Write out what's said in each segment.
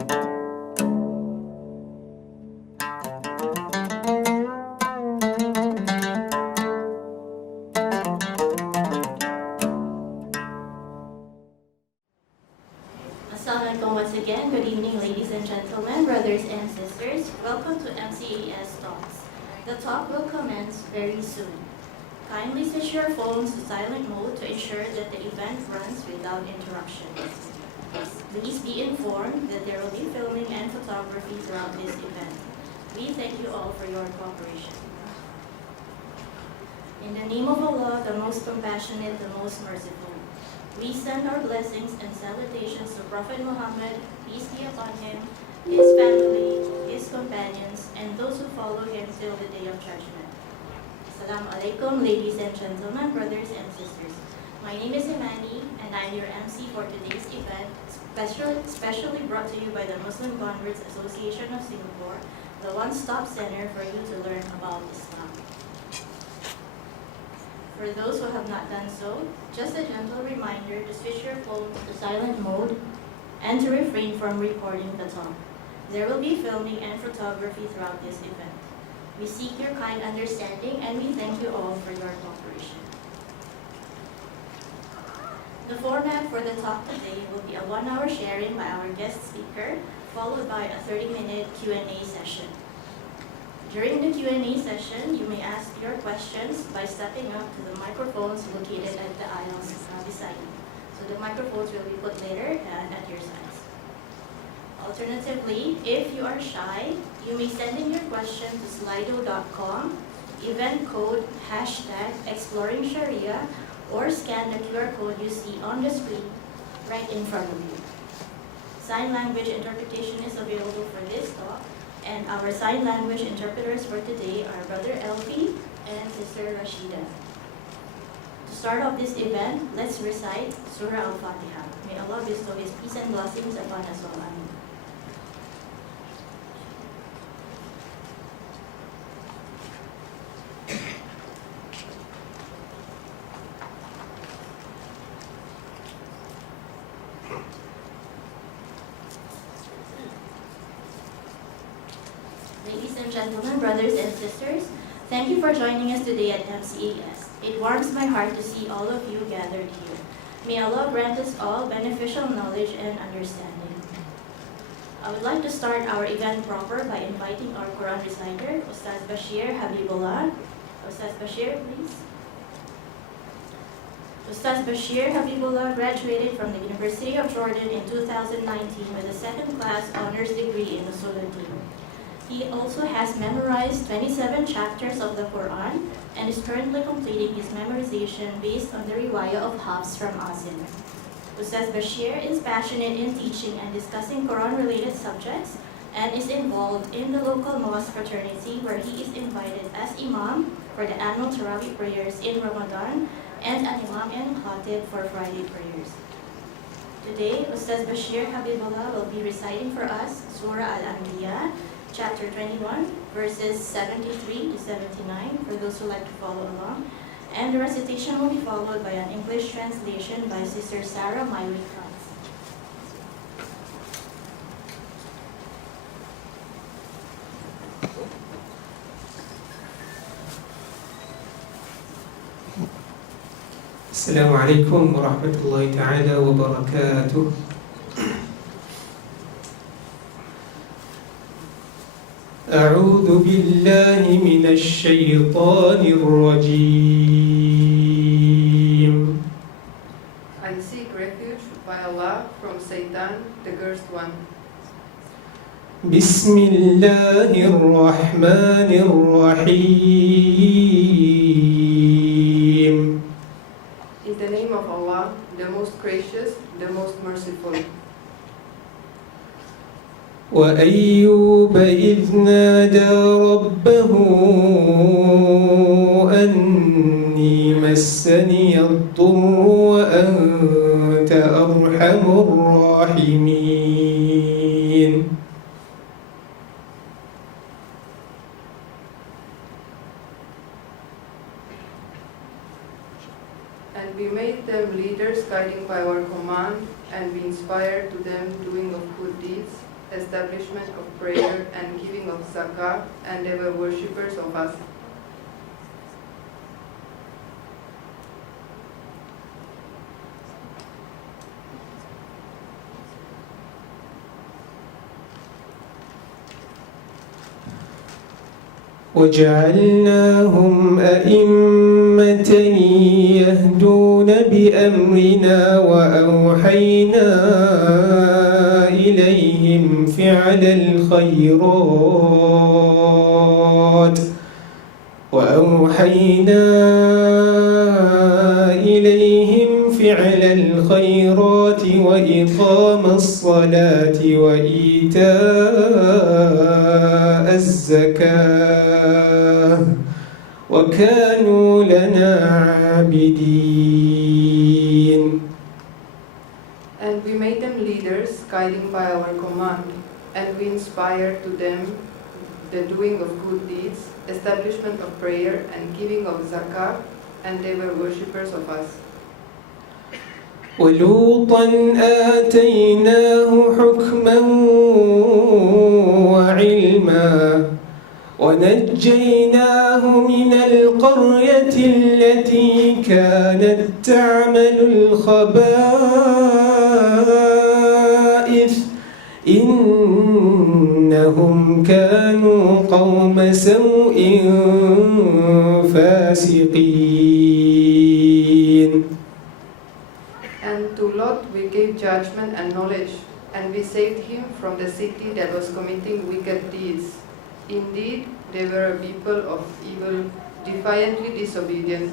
Assalamualaikum once again. Good evening, ladies and gentlemen, brothers and sisters. Welcome to MCAS Talks. The talk will commence very soon. Kindly switch your phones to silent mode to ensure that the event runs without interruptions. Please be informed that there will be filming and photography throughout this event. We thank you all for your cooperation. In the name of Allah, the most compassionate, the most merciful, we send our blessings and salutations to Prophet Muhammad, peace be upon him, his family, his companions, and those who follow him till the day of judgment. Assalamu alaikum, ladies and gentlemen, brothers and sisters. My name is Imani, and I'm your MC for today's event, specially brought to you by the Muslim Converts Association of Singapore, the one-stop center for you to learn about Islam. For those who have not done so, just a gentle reminder to switch your phone to silent mode and to refrain from recording the talk. There will be filming and photography throughout this event. We seek your kind understanding and we thank you all for your cooperation. The format for the talk today will be a 1-hour sharing by our guest speaker, followed by a 30-minute Q&A session. During the Q&A session, you may ask your questions by stepping up to the microphones located at the aisles beside you. So the microphones will be put later at your sides. Alternatively, if you are shy, you may send in your question to slido.com, event code #exploring Sharia, or scan the QR code you see on the screen right in front of you. Sign language interpretation is available for this talk, and our sign language interpreters for today are Brother Elfi and Sister Rashida. To start off this event, let's recite Surah Al-Fatiha. May Allah bestow His peace and blessings upon us all. Amen. Ladies and gentlemen, brothers and sisters, thank you for joining us today at MCAS. It warms my heart to see all of you gathered here. May Allah grant us all beneficial knowledge and understanding. I would like to start our event proper by inviting our Quran reciter, Ustaz Bashir Habibullah. Ustaz Bashir, please. Ustaz Bashir Habibullah graduated from the University of Jordan in 2019 with a second-class honors degree in Usuluddin. He also has memorized 27 chapters of the Quran and is currently completing his memorization based on the riwayah of Hafs from Asim. Ustaz Bashir is passionate in teaching and discussing Quran-related subjects and is involved in the local mosque fraternity where he is invited as Imam for the annual Tarawih prayers in Ramadan and an Imam and Khatib for Friday prayers. Today, Ustaz Bashir Habibullah will be reciting for us Surah Al-Anbiya, Chapter 21, verses 73 to 79, for those who like to follow along. And the recitation will be followed by an English translation by Sister Sarah Miley Krantz. Assalamu alaikum wa rahmatullahi ta'ala wa barakatuh. أعوذ بالله من الشيطان الرجيم. I seek refuge by Allah from Satan, the cursed one. بسم الله الرحمن الرحيم. In the name of Allah, the most gracious, the most merciful. وأيوب إذ نادى ربه أني مسني الضر وأنت أرحم الراحمين. And we made them leaders guiding by our command, and we inspired to them doing of good deeds, establishment of prayer and giving of zakah, and they were worshippers of us. وجعلناهم أئمة يهدون بأمرنا وأوحينا إليهم فعل الخيرات وإقام الصلاة وإيتاء الزكاة وكانوا لنا عابدين. And we made them leaders, guiding by our command, and we inspired to them the doing of good deeds, establishment of prayer, and giving of zakah, and they were worshippers of us. ولوطا آتيناه حكما وعلما ونجيناه من القرية التي كانت تعمل الخبائث إنهم كانوا قوم سوء فاسقين. And to Lot we gave judgment and knowledge, and we saved him from the city that was committing wicked deeds. Indeed, they were a people of evil, defiantly disobedient.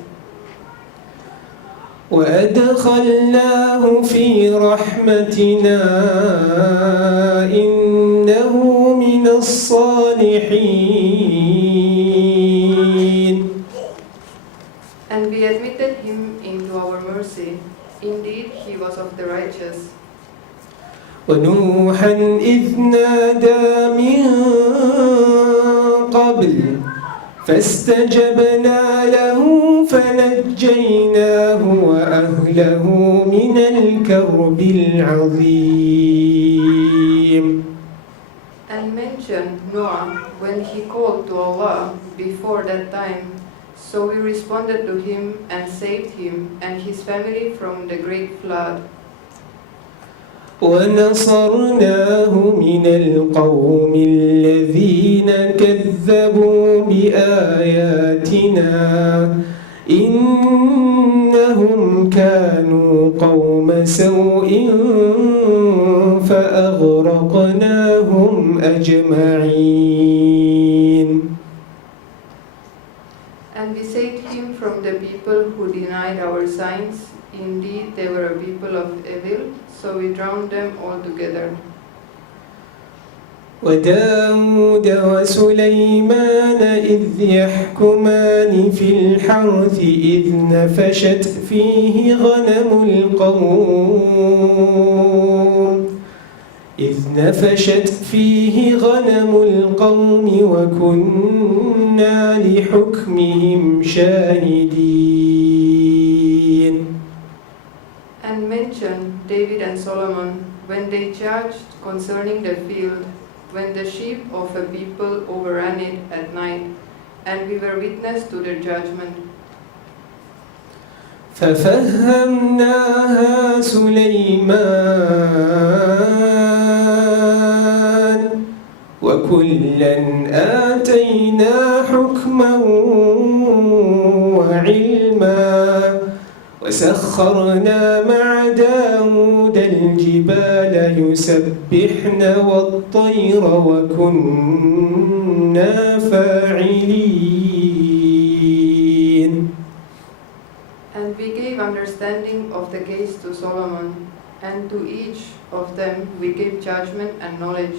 وأدخلناه في رحمتنا إنه من الصالحين. And we admitted him into our mercy. Indeed, he was of the righteous. ونوحا إذ نادى من قبل فاستجبنا له فنجيناه وأهله من الكرب العظيم. And mention Noah when he called to Allah before that time. So we responded to him and saved him and his family from the great flood. ونصرناه من القوم الذين كذبوا بآياتنا إنهم كانوا قوم سوء فأغرقناهم أجمعين. And we saved him from the people who denied our signs. Indeed, they were a people of evil, so we drowned them altogether. وداود وسليمان إذ يحكمان في الحرث إذ نفشت فيه غنم القوم وكنا لحكمهم شاهدين. And mention David and Solomon when they judged concerning the field, when the sheep of a people overran it at night, and we were witness to their judgment. ففهمناها سليمان وكلا آتينا حكما وعلما وسخرنا مع داود الجبال يسبحن والطير وكنا فاعلين. And we gave understanding of the case to Solomon, and to each of them we gave judgment and knowledge.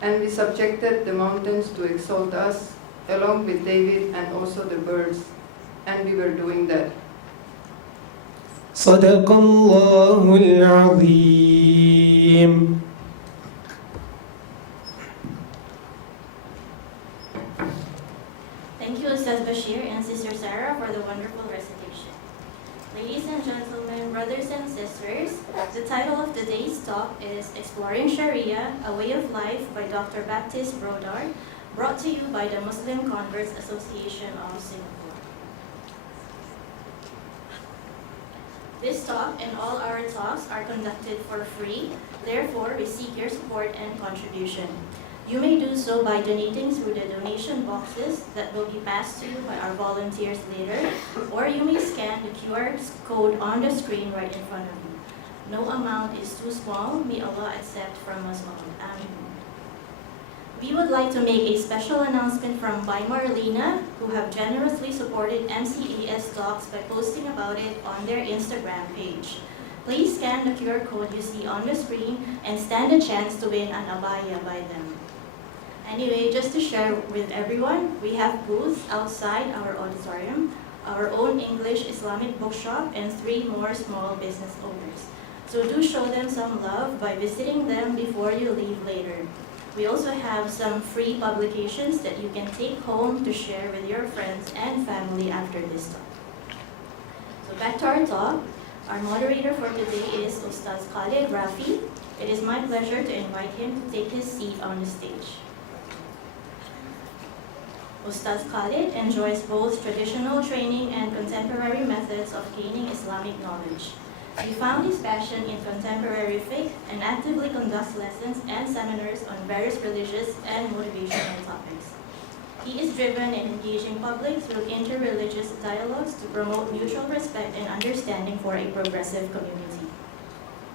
And we subjected the mountains to exalt us, along with David and also the birds, and we were doing that. صدق الله العظيم. Thank you, Ustaz Bashir and Sister Sarah, for the wonderful recitation. Ladies and gentlemen, brothers and sisters, The title of today's talk is Exploring Sharia, A Way of Life by Dr. Baptiste Brodard, brought to you by the Muslim Converts Association of Singapore. This talk and all our talks are conducted for free, therefore we seek your support and contribution. You may do so by donating through the donation boxes that will be passed to you by our volunteers later, or you may scan the QR code on the screen right in front of you. No amount is too small. May Allah accept from us all. Amen. We would like to make a special announcement from Weimar Lena, who have generously supported MCAS talks by posting about it on their Instagram page. Please scan the QR code you see on the screen and stand a chance to win an abaya by them. Anyway, just to share with everyone, we have booths outside our auditorium, our own English Islamic bookshop, and 3 more small business owners. So do show them some love by visiting them before you leave later. We also have some free publications that you can take home to share with your friends and family after this talk. So back to our talk. Our moderator for today is Ustaz Khalid Rafi. It is my pleasure to invite him to take his seat on the stage. Ustaz Khalid enjoys both traditional training and contemporary methods of gaining Islamic knowledge. He found his passion in contemporary fiqh and actively conducts lessons and seminars on various religious and motivational topics. He is driven in engaging public through interreligious dialogues to promote mutual respect and understanding for a progressive community.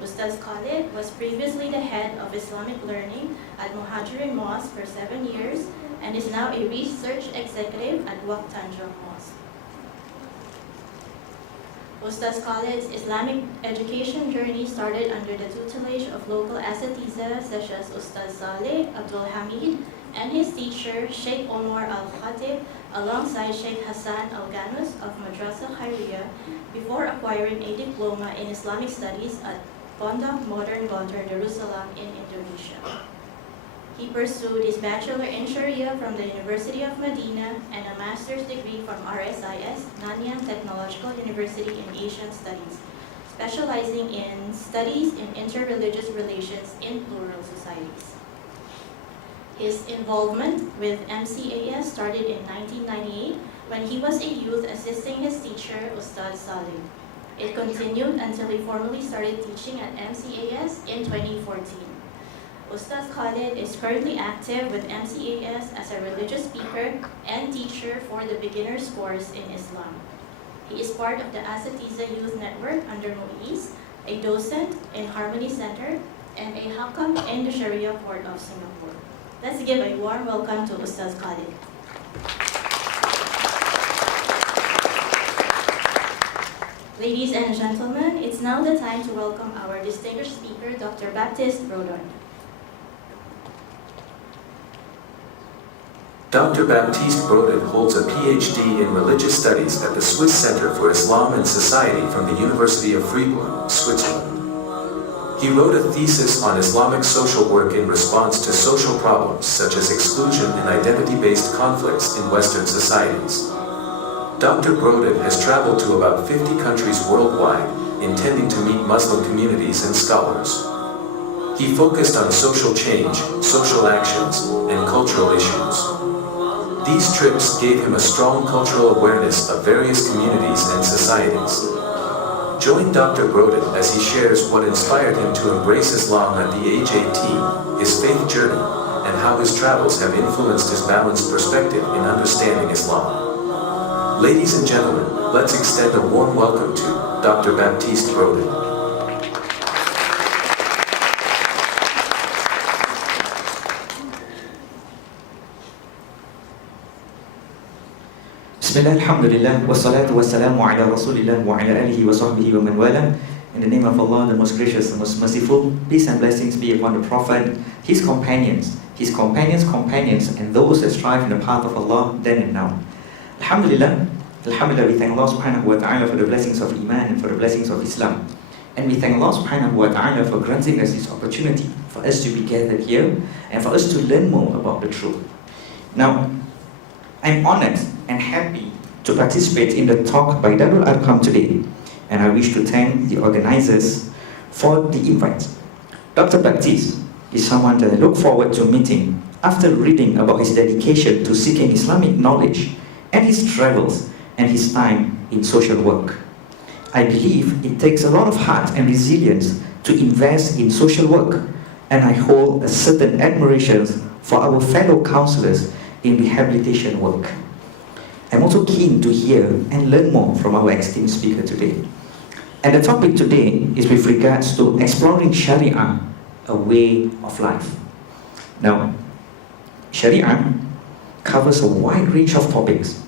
Ustaz Khalid was previously the head of Islamic learning at Muhajirin Mosque for 7 years and is now a research executive at Waqf Tanjung Mosque. Ustaz Khalid's Islamic education journey started under the tutelage of local asatiza such as Ustaz Saleh Abdul Hamid and his teacher Sheikh Omar Al-Khatib alongside Sheikh Hassan Al-Ganus of Madrasa Khairiyah before acquiring a diploma in Islamic studies at Pondok Modern Gontor Darussalam in Indonesia. He pursued his bachelor in Sharia from the University of Medina and a master's degree from RSIS, Nanyang Technological University in Asian Studies, specializing in studies in interreligious relations in plural societies. His involvement with MCAS started in 1998 when he was a youth assisting his teacher, Ustaz Saleh. It continued until he formally started teaching at MCAS in 2014. Ustaz Khalid is currently active with MCAS as a religious speaker and teacher for the beginner's course in Islam. He is part of the Asatiza Youth Network under Muiz, a docent in Harmony Center, and a Hakam in the Sharia Court of Singapore. Let's give a warm welcome to Ustaz Khalid. Ladies and gentlemen, it's now the time to welcome our distinguished speaker, Dr. Baptiste Brodard. Dr. Baptiste Brodard holds a PhD in Religious Studies at the Swiss Center for Islam and Society from the University of Fribourg, Switzerland. He wrote a thesis on Islamic social work in response to social problems such as exclusion and identity-based conflicts in Western societies. Dr. Brodard has traveled to about 50 countries worldwide, intending to meet Muslim communities and scholars. He focused on social change, social actions, and cultural issues. These trips gave him a strong cultural awareness of various communities and societies. Join Dr. Brodard as he shares what inspired him to embrace Islam at the age 18, his faith journey, and how his travels have influenced his balanced perspective in understanding Islam. Ladies and gentlemen, let's extend a warm welcome to Dr. Baptiste Brodard. Bismillah, alhamdulillah, wassalatu wassalamu ala rasulillah wa ala alihi wa sahbihi wa man wala. In the name of Allah, the most gracious and most merciful, peace and blessings be upon the Prophet, his companions, and those that strive in the path of Allah then and now. Alhamdulillah, we thank Allah subhanahu wa ta'ala for the blessings of Iman and for the blessings of Islam. And we thank Allah subhanahu wa ta'ala for granting us this opportunity for us to be gathered here and for us to learn more about the truth. Now, I'm honored and happy to participate in the talk by Darul Arqam today, and I wish to thank the organizers for the invite. Dr. Baptiste is someone that I look forward to meeting after reading about his dedication to seeking Islamic knowledge and his travels and his time in social work. I believe it takes a lot of heart and resilience to invest in social work, and I hold a certain admiration for our fellow counselors in rehabilitation work. I'm also keen to hear and learn more from our esteemed speaker today. And the topic today is with regards to exploring Sharia, a way of life. Now, Sharia covers a wide range of topics,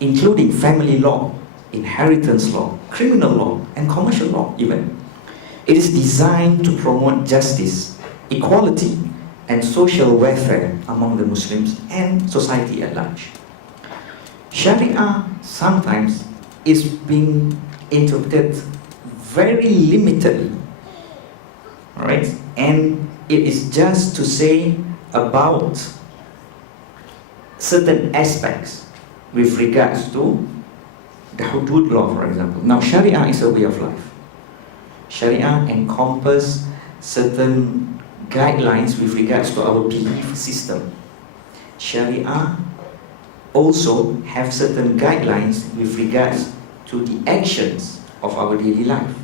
including family law, inheritance law, criminal law, and commercial law even. It is designed to promote justice, equality, and social welfare among the Muslims and society at large. Sharia sometimes is being interpreted very limitedly, right? And it is just to say about certain aspects with regards to the Hudud Law, for example. Now, Sharia is a way of life. Sharia encompasses certain guidelines with regards to our belief system. Sharia also have certain guidelines with regards to the actions of our daily life.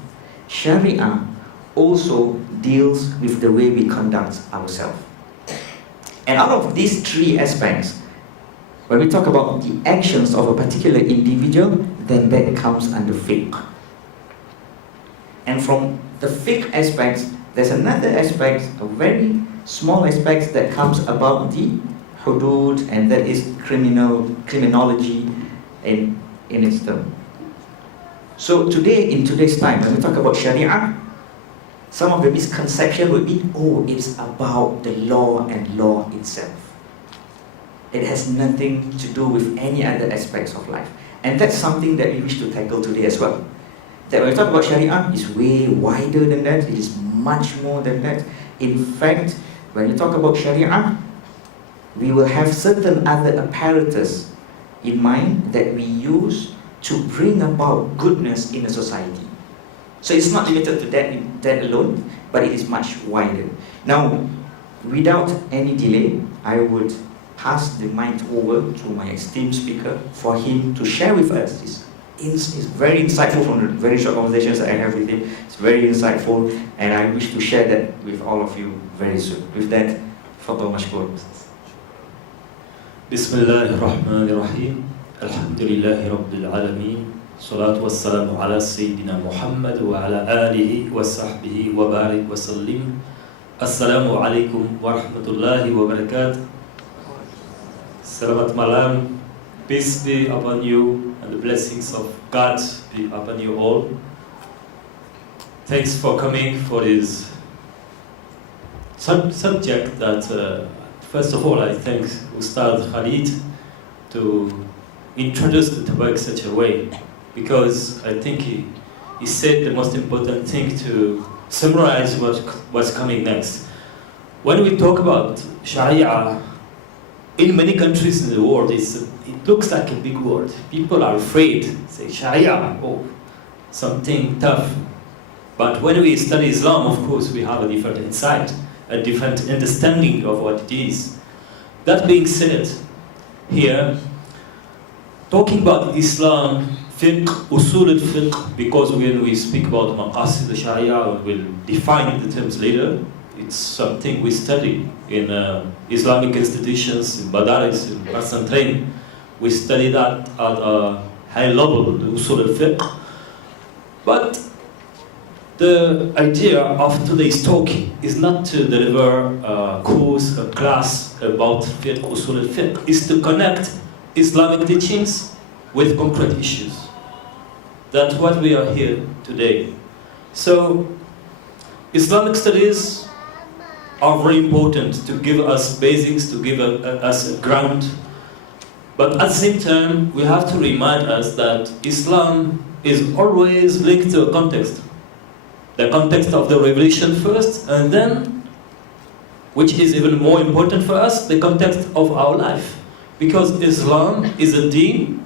Sharia also deals with the way we conduct ourselves. And out of these three aspects, when we talk about the actions of a particular individual, then that comes under fiqh. And from the fiqh aspects, there's another aspect, a very small aspect that comes about the hudud, and that is criminology in its term. So today, in today's time, when we talk about Sharia, some of the misconception would be, oh, it's about the law and law itself. It has nothing to do with any other aspects of life. And that's something that we wish to tackle today as well. That when we talk about Sharia, it's way wider than that. It is much more than that. In fact, when we talk about Sharia, we will have certain other apparatus in mind that we use to bring about goodness in a society. So it's not limited to that alone, but it is much wider. Now, without any delay, I would pass the mic over to my esteemed speaker for him to share with us. It's very insightful from the very short conversations that I have with him. It's very insightful, and I wish to share that with all of you very soon. With that, Fadal Mashkoor. Bismillahirrahmanirrahim. Alhamdulillahi Rabbil Alameen. Salatu wassalamu ala Sayyidina Muhammad wa ala alihi wa sahbihi wa barik wa sallim. Assalamu alaikum wa rahmatullahi wa barakatuh. Selamat malam. Peace be upon you and the blessings of God be upon you all. Thanks for coming for this subject that, first of all, I thank Ustad Khalid to introduce the topic in such a way, because I think he said the most important thing to summarize what's coming next. When we talk about Sharia, in many countries in the world, it looks like a big word. People are afraid, say Sharia, oh, something tough. But when we study Islam, of course, we have a different insight, a different understanding of what it is. That being said, here, talking about Islam, fiqh, usul al-fiqh, because when we speak about Maqasid al-Sharia, we'll define the terms later. It's something we study in Islamic institutions, in Madaris, in Parsan Train. We study that at a high level, the usul al-fiqh. But the idea of today's talk is not to deliver a course, a class about fiqh, usul al-fiqh. It's to connect Islamic teachings with concrete issues. That's what we are here today. So, Islamic studies are very important to give us basics, to give us a ground. But at the same time, we have to remind us that Islam is always linked to a context. The context of the revelation first, and then, which is even more important for us, the context of our life. Because Islam is a deen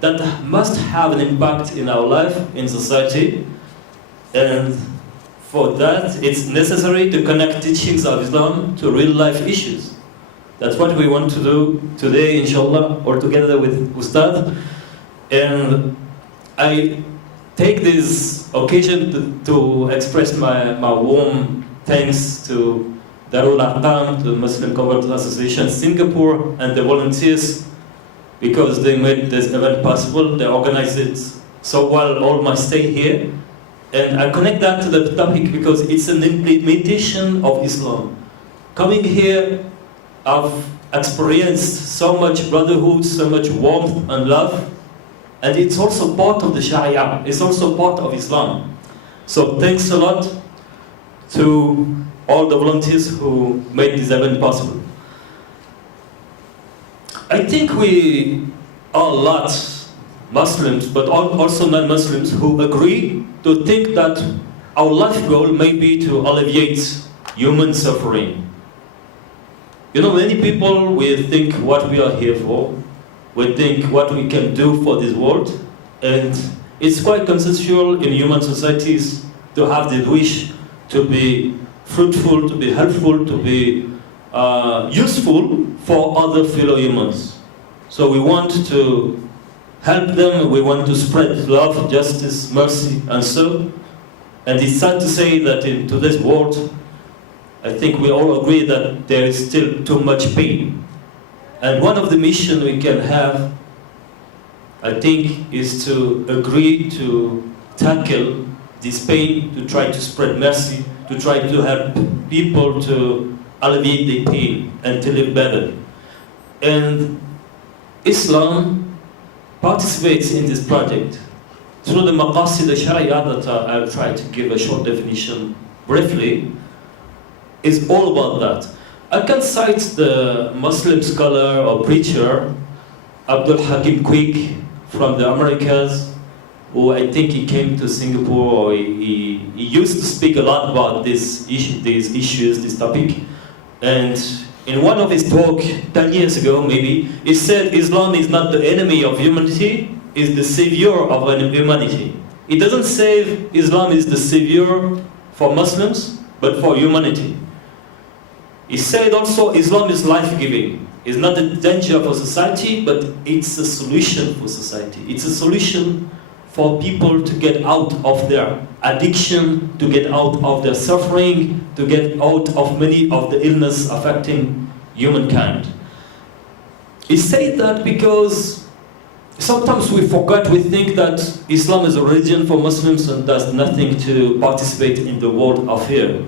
that must have an impact in our life, in society, and for that, it's necessary to connect teachings of Islam to real life issues. That's what we want to do today, inshallah, or together with Ustad. And I take this occasion to express my warm thanks to Darul Arqam, to the Muslim Converted Association Singapore, and the volunteers, because they made this event possible. They organized it so well, all my stay here. And I connect that to the topic because it's an implementation of Islam. Coming here, I've experienced so much brotherhood, so much warmth and love, and it's also part of the Sharia. It's also part of Islam. So thanks a lot to all the volunteers who made this event possible. I think we are a lot Muslims, but also non-Muslims, who agree to think that our life goal may be to alleviate human suffering. You know, many people will think what we are here for, we think what we can do for this world, and it's quite consensual in human societies to have the wish to be fruitful, to be helpful, to be useful for other fellow humans. So we want to help them, we want to spread love, justice, mercy, and so. And it's sad to say that in today's world, I think we all agree that there is still too much pain. And one of the missions we can have, I think, is to agree to tackle this pain, to try to spread mercy, to try to help people to alleviate their pain and to live better. And Islam participates in this project through the Maqasid, the Sharia that I'll try to give a short definition briefly, is all about that. I can cite the Muslim scholar or preacher Abdul Hakim Quick from the Americas, who I think he came to Singapore, or he used to speak a lot about these issues, this topic. And in one of his talks 10 years ago, maybe, he said Islam is not the enemy of humanity, it's the savior of humanity. It doesn't say Islam is the savior for Muslims, but for humanity. He said also Islam is life-giving. It's not a danger for society, but it's a solution for society. It's a solution for people to get out of their addiction, to get out of their suffering, to get out of many of the illness affecting humankind. He said that because sometimes we forget, we think that Islam is a religion for Muslims and does nothing to participate in the world affair.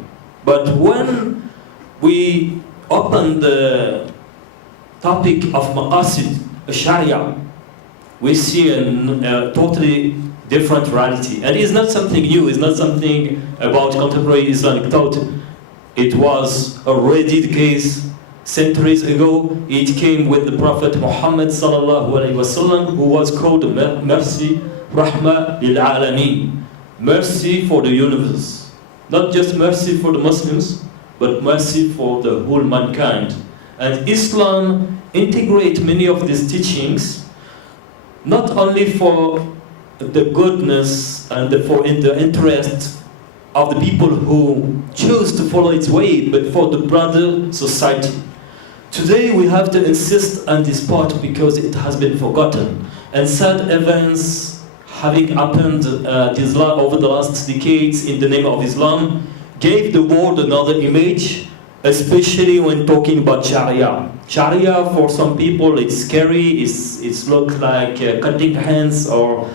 But when we open the topic of Maqasid, Sharia, we see a totally different reality. And it's not something new, it's not something about contemporary Islamic thought. It was already the case centuries ago. It came with the Prophet Muhammad sallallahu alaihi wasallam, who was called Mercy, Rahma lil Alameen, mercy for the universe. Not just mercy for the Muslims, but mercy for the whole mankind. And Islam integrates many of these teachings, not only for the goodness and in the interest of the people who choose to follow its way, but for the broader society. Today we have to insist on this part because it has been forgotten. And sad events having happened over the last decades in the name of Islam gave the world another image, especially when talking about Sharia. Sharia, for some people, it's scary, it's look like cutting hands or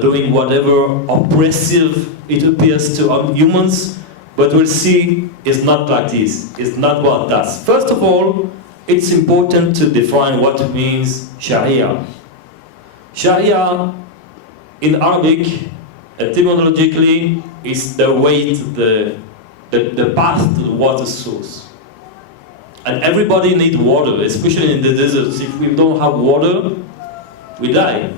doing whatever oppressive it appears to humans, but we'll see it's not like this. It's not what that. First of all, it's important to define what means Sharia. Sharia, in Arabic, etymologically, is the way to the path to the water source. And everybody needs water, especially in the deserts. If we don't have water, we die.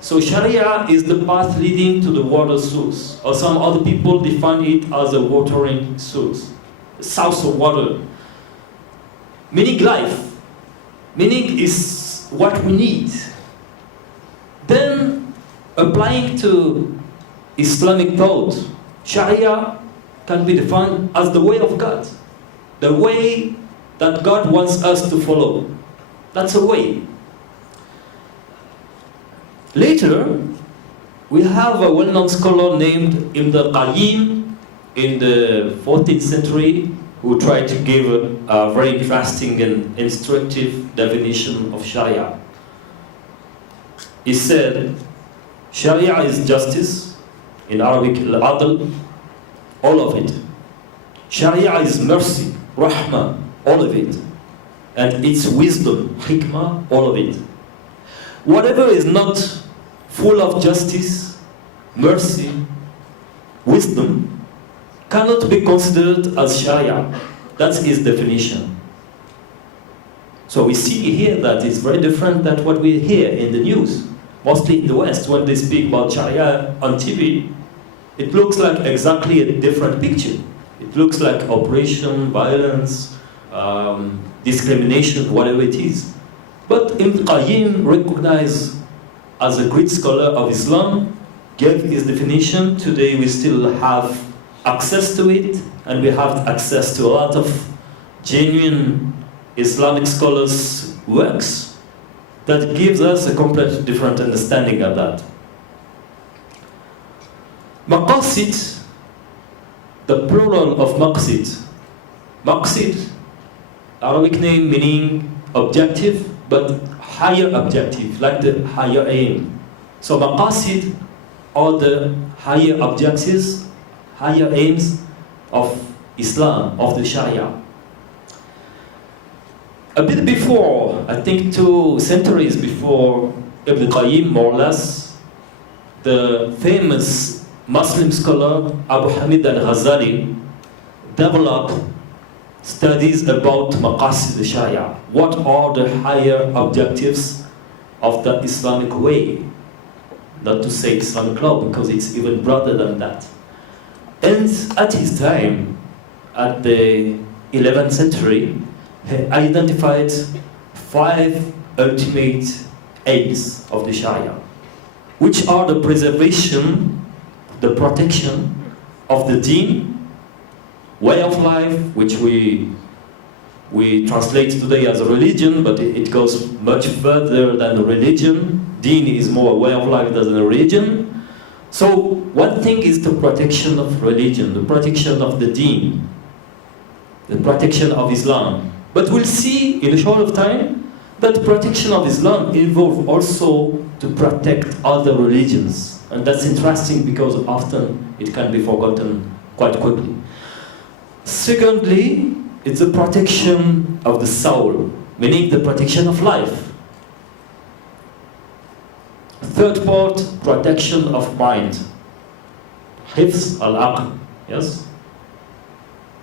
So Sharia is the path leading to the water source, or some other people define it as a watering source, a source of water. Meaning life. Meaning is what we need. Then, applying to Islamic thought, Sharia can be defined as the way of God. The way that God wants us to follow. That's a way. Later, we have a well-known scholar named Ibn al-Qayyim in the 14th century who tried to give a very interesting and instructive definition of Sharia. He said, Sharia is justice, in Arabic al-adl, all of it. Sharia is mercy, rahmah, all of it. And it's wisdom, hikmah, all of it. Whatever is not full of justice, mercy, wisdom, cannot be considered as Sharia. That's his definition. So we see here that it's very different than what we hear in the news. Mostly in the West, when they speak about Sharia on TV, it looks like exactly a different picture. It looks like oppression, violence, discrimination, whatever it is. But Ibn Qayyim, recognized as a great scholar of Islam, gave his definition. Today we still have access to it, and we have access to a lot of genuine Islamic scholars' works that gives us a completely different understanding of that. Maqasid, the plural of Maqsid. Maqsid, Arabic name meaning objective, but higher objective, like the higher aim. So Maqasid are the higher objectives, higher aims of Islam, of the Sharia. A bit before, I think 2 centuries before Ibn Qayyim, more or less, the famous Muslim scholar Abu Hamid al-Ghazali developed studies about Maqasid al-Sharia. What are the higher objectives of the Islamic way? Not to say Islamic law, because it's even broader than that. And at his time, at the 11th century, he identified 5 ultimate aims of the Sharia, which are the preservation, the protection of the deen, way of life, which we translate today as a religion, but it goes much further than a religion. Deen is more a way of life than a religion. So one thing is the protection of religion, the protection of the deen, the protection of Islam. But we'll see in a short of time that protection of Islam involves also to protect other religions. And that's interesting because often it can be forgotten quite quickly. Secondly, it's the protection of the soul, meaning the protection of life. Third part, protection of mind. Hifz al-aql, yes?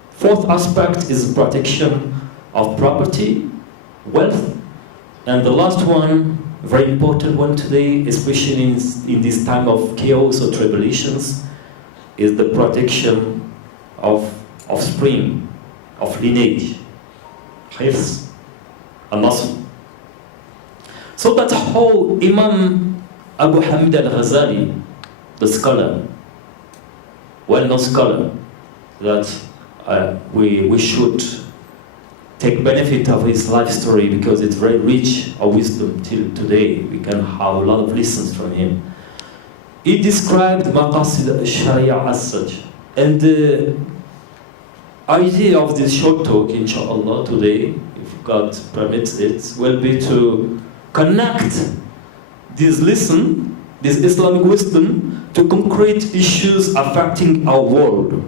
Fourth aspect is protection of property, wealth. And the last one, very important one today, especially in this time of chaos or tribulations, is the protection of offspring, of lineage. Hifz al-nasl. So that's how Imam Abu Hamid al-Ghazali, the scholar, well-known scholar, that we should take benefit of his life story because it's very rich of wisdom till today. We can have a lot of lessons from him. He described Maqasid al-Sharia as such. And the idea of this short talk, inshallah, today, if God permits it, will be to connect this lesson, this Islamic wisdom, to concrete issues affecting our world.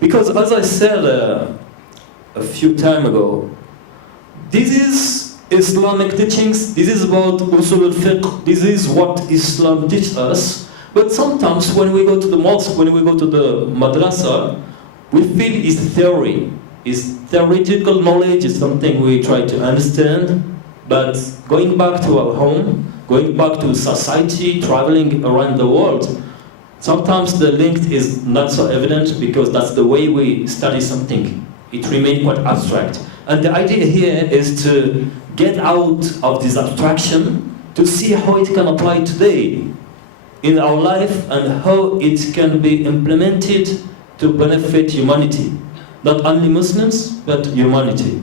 Because as I said a few time ago, this is Islamic teachings, this is about usul al-fiqh, this is what Islam teaches us. But sometimes when we go to the mosque, when we go to the madrasa, we feel it's theory. It's theoretical knowledge, is something we try to understand. But going back to our home, going back to society, traveling around the world, sometimes the link is not so evident because that's the way we study something. It remains quite abstract. And the idea here is to get out of this abstraction to see how it can apply today in our life and how it can be implemented to benefit humanity. Not only Muslims, but humanity.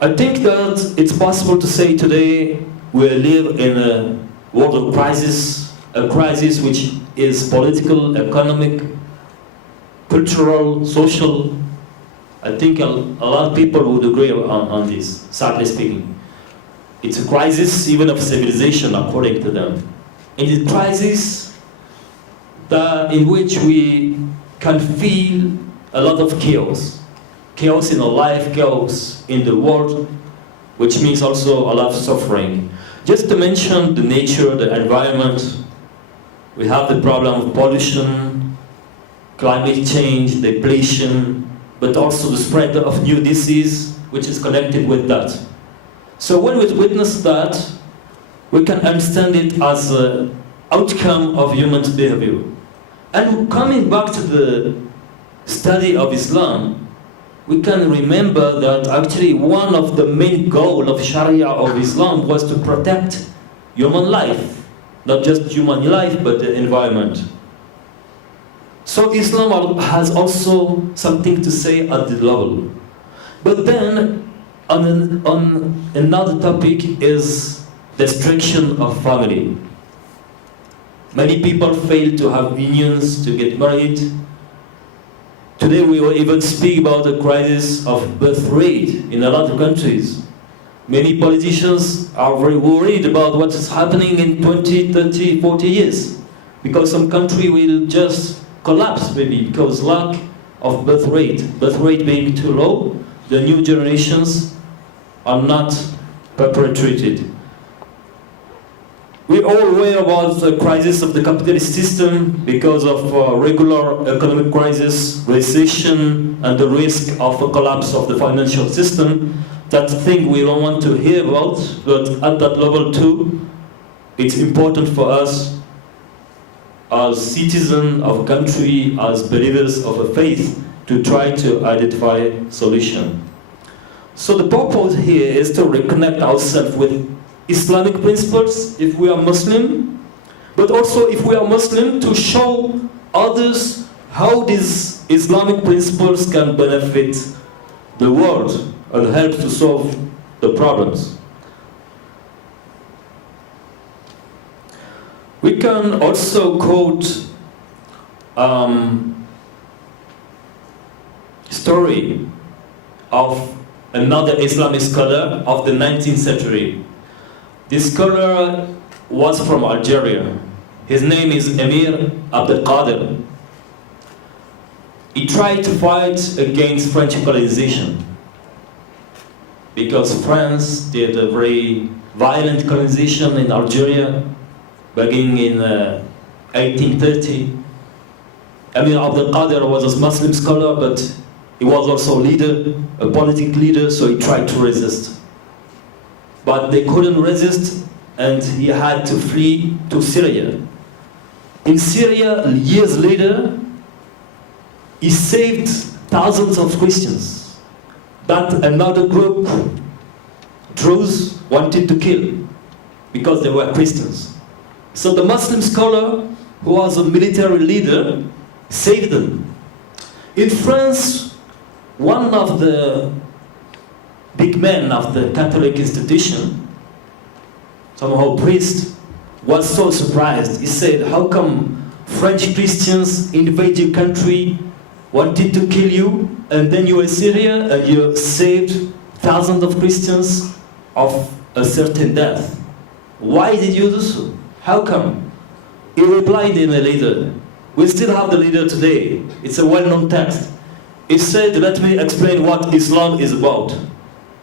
I think that it's possible to say today we live in a world of crisis, a crisis which is political, economic, cultural, social. I think a lot of people would agree on this, sadly speaking. It's a crisis even of civilization, according to them. And it's a crisis in which we can feel a lot of chaos. Chaos in our life, chaos in the world, which means also a lot of suffering. Just to mention the nature, the environment, we have the problem of pollution, climate change, depletion, but also the spread of new disease, which is connected with that. So when we witness that, we can understand it as an outcome of human behavior. And coming back to the study of Islam, we can remember that actually one of the main goals of Sharia of Islam was to protect human life. Not just human life, but the environment. So Islam has also something to say at the level. But then, on another topic is destruction of family. Many people fail to have unions, to get married. Today we will even speak about the crisis of birth rate in a lot of countries. Many politicians are very worried about what is happening in 20, 30, 40 years. Because some country will just collapse maybe because lack of birth rate being too low, the new generations are not perpetuated. We're all aware about the crisis of the capitalist system because of regular economic crisis, recession, and the risk of a collapse of the financial system. That's a thing we don't want to hear about, but at that level too, it's important for us as citizens of a country, as believers of a faith, to try to identify solution. So the purpose here is to reconnect ourselves with Islamic principles if we are Muslim, but also if we are Muslim to show others how these Islamic principles can benefit the world and help to solve the problems. We can also quote story of another Islamic scholar of the 19th century. This scholar was from Algeria. His name is Emir Abdel Qadir. He tried to fight against French colonization because France did a very violent colonization in Algeria beginning in 1830. Emir Abdel Qadir was a Muslim scholar, but he was also a leader, a political leader, so he tried to resist. But they couldn't resist, and he had to flee to Syria. In Syria, years later, he saved thousands of Christians that another group, Druze, wanted to kill because they were Christians. So the Muslim scholar, who was a military leader, saved them. In France, one of the big men of the Catholic institution, somehow priest, was so surprised. He said, how come French Christians invade your country, wanted to kill you, and then you were in Syria and you saved thousands of Christians of a certain death? Why did you do so? How come? He replied in a letter. We still have the letter today. It's a well-known text. He said, let me explain what Islam is about.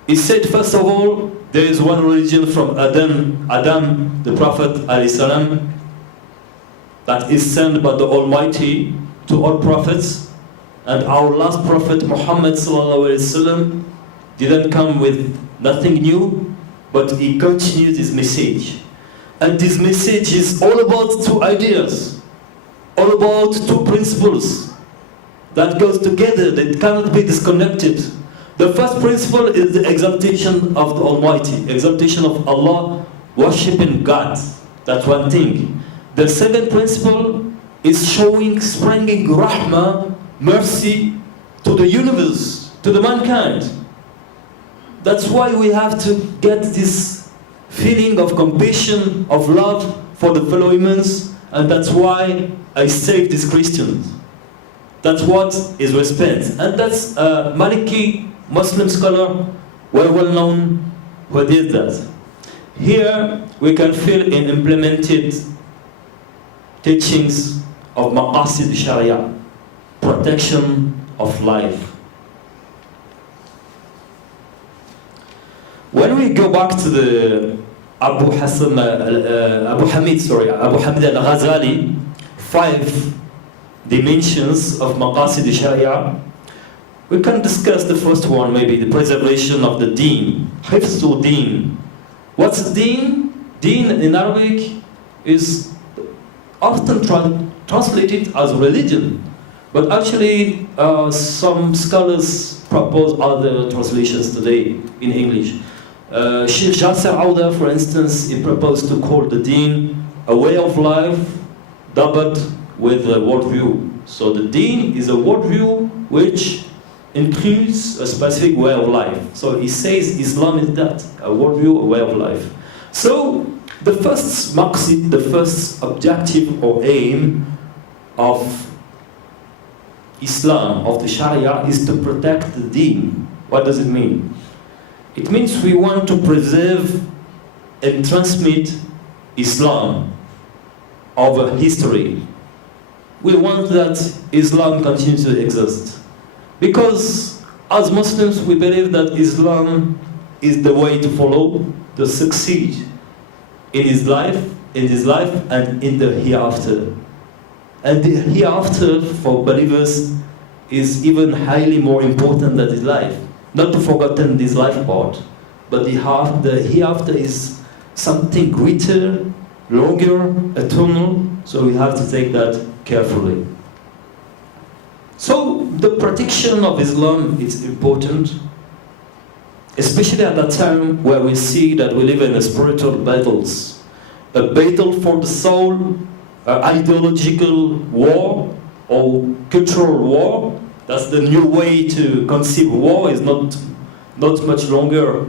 He said, first of all, there is one religion from Adam, the Prophet ﷺ, that is sent by the Almighty to all prophets, and our last prophet Muhammad ﷺ didn't come with nothing new, but he continued his message. And this message is all about two ideas, all about two principles that goes together, that cannot be disconnected. The first principle is the exaltation of the Almighty, exaltation of Allah, worshiping God. That's one thing. The second principle is spreading rahmah, mercy, to the universe, to the mankind. That's why we have to get this feeling of compassion, of love for the fellow humans, and that's why I save these Christians. That's what is respect. And that's a Maliki Muslim scholar, well known, who did that. Here we can feel in implemented teachings of Maqasid Sharia, protection of life. When we go back to the Abu Hamid al-Ghazali, 5 dimensions of Maqasid Sharia, we can discuss the first one, maybe the preservation of the deen. Hifzu deen. What's deen? Deen in Arabic is often translated as religion, but actually some scholars propose other translations today in English. Sheikh Jasser Auda, for instance, he proposed to call the deen a way of life doubled with a worldview. So the deen is a worldview which includes a specific way of life. So he says Islam is that, a worldview, a way of life. So the first maqsid, the first objective or aim of Islam, of the Sharia, is to protect the deen. What does it mean? It means we want to preserve and transmit Islam over history. We want that Islam continues to exist. Because as Muslims, we believe that Islam is the way to follow, to succeed in his life, and in the hereafter. And the hereafter for believers is even highly more important than his life. Not to forgotten this life part, but the hereafter is something greater, longer, eternal, so we have to take that carefully. So the protection of Islam is important, especially at that time where we see that we live in a spiritual battles. A battle for the soul, an ideological war or cultural war. That's the new way to conceive war, is not much longer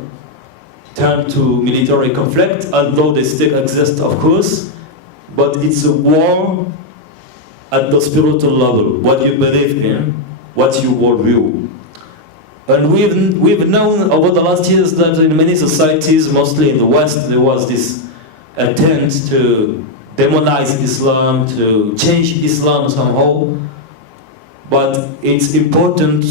turned to military conflict, although they still exist, of course, but it's a war at the spiritual level, what you believe in, what's your worldview. And we've known over the last years that in many societies, mostly in the West, there was this attempt to demonize Islam, to change Islam somehow. But it's important,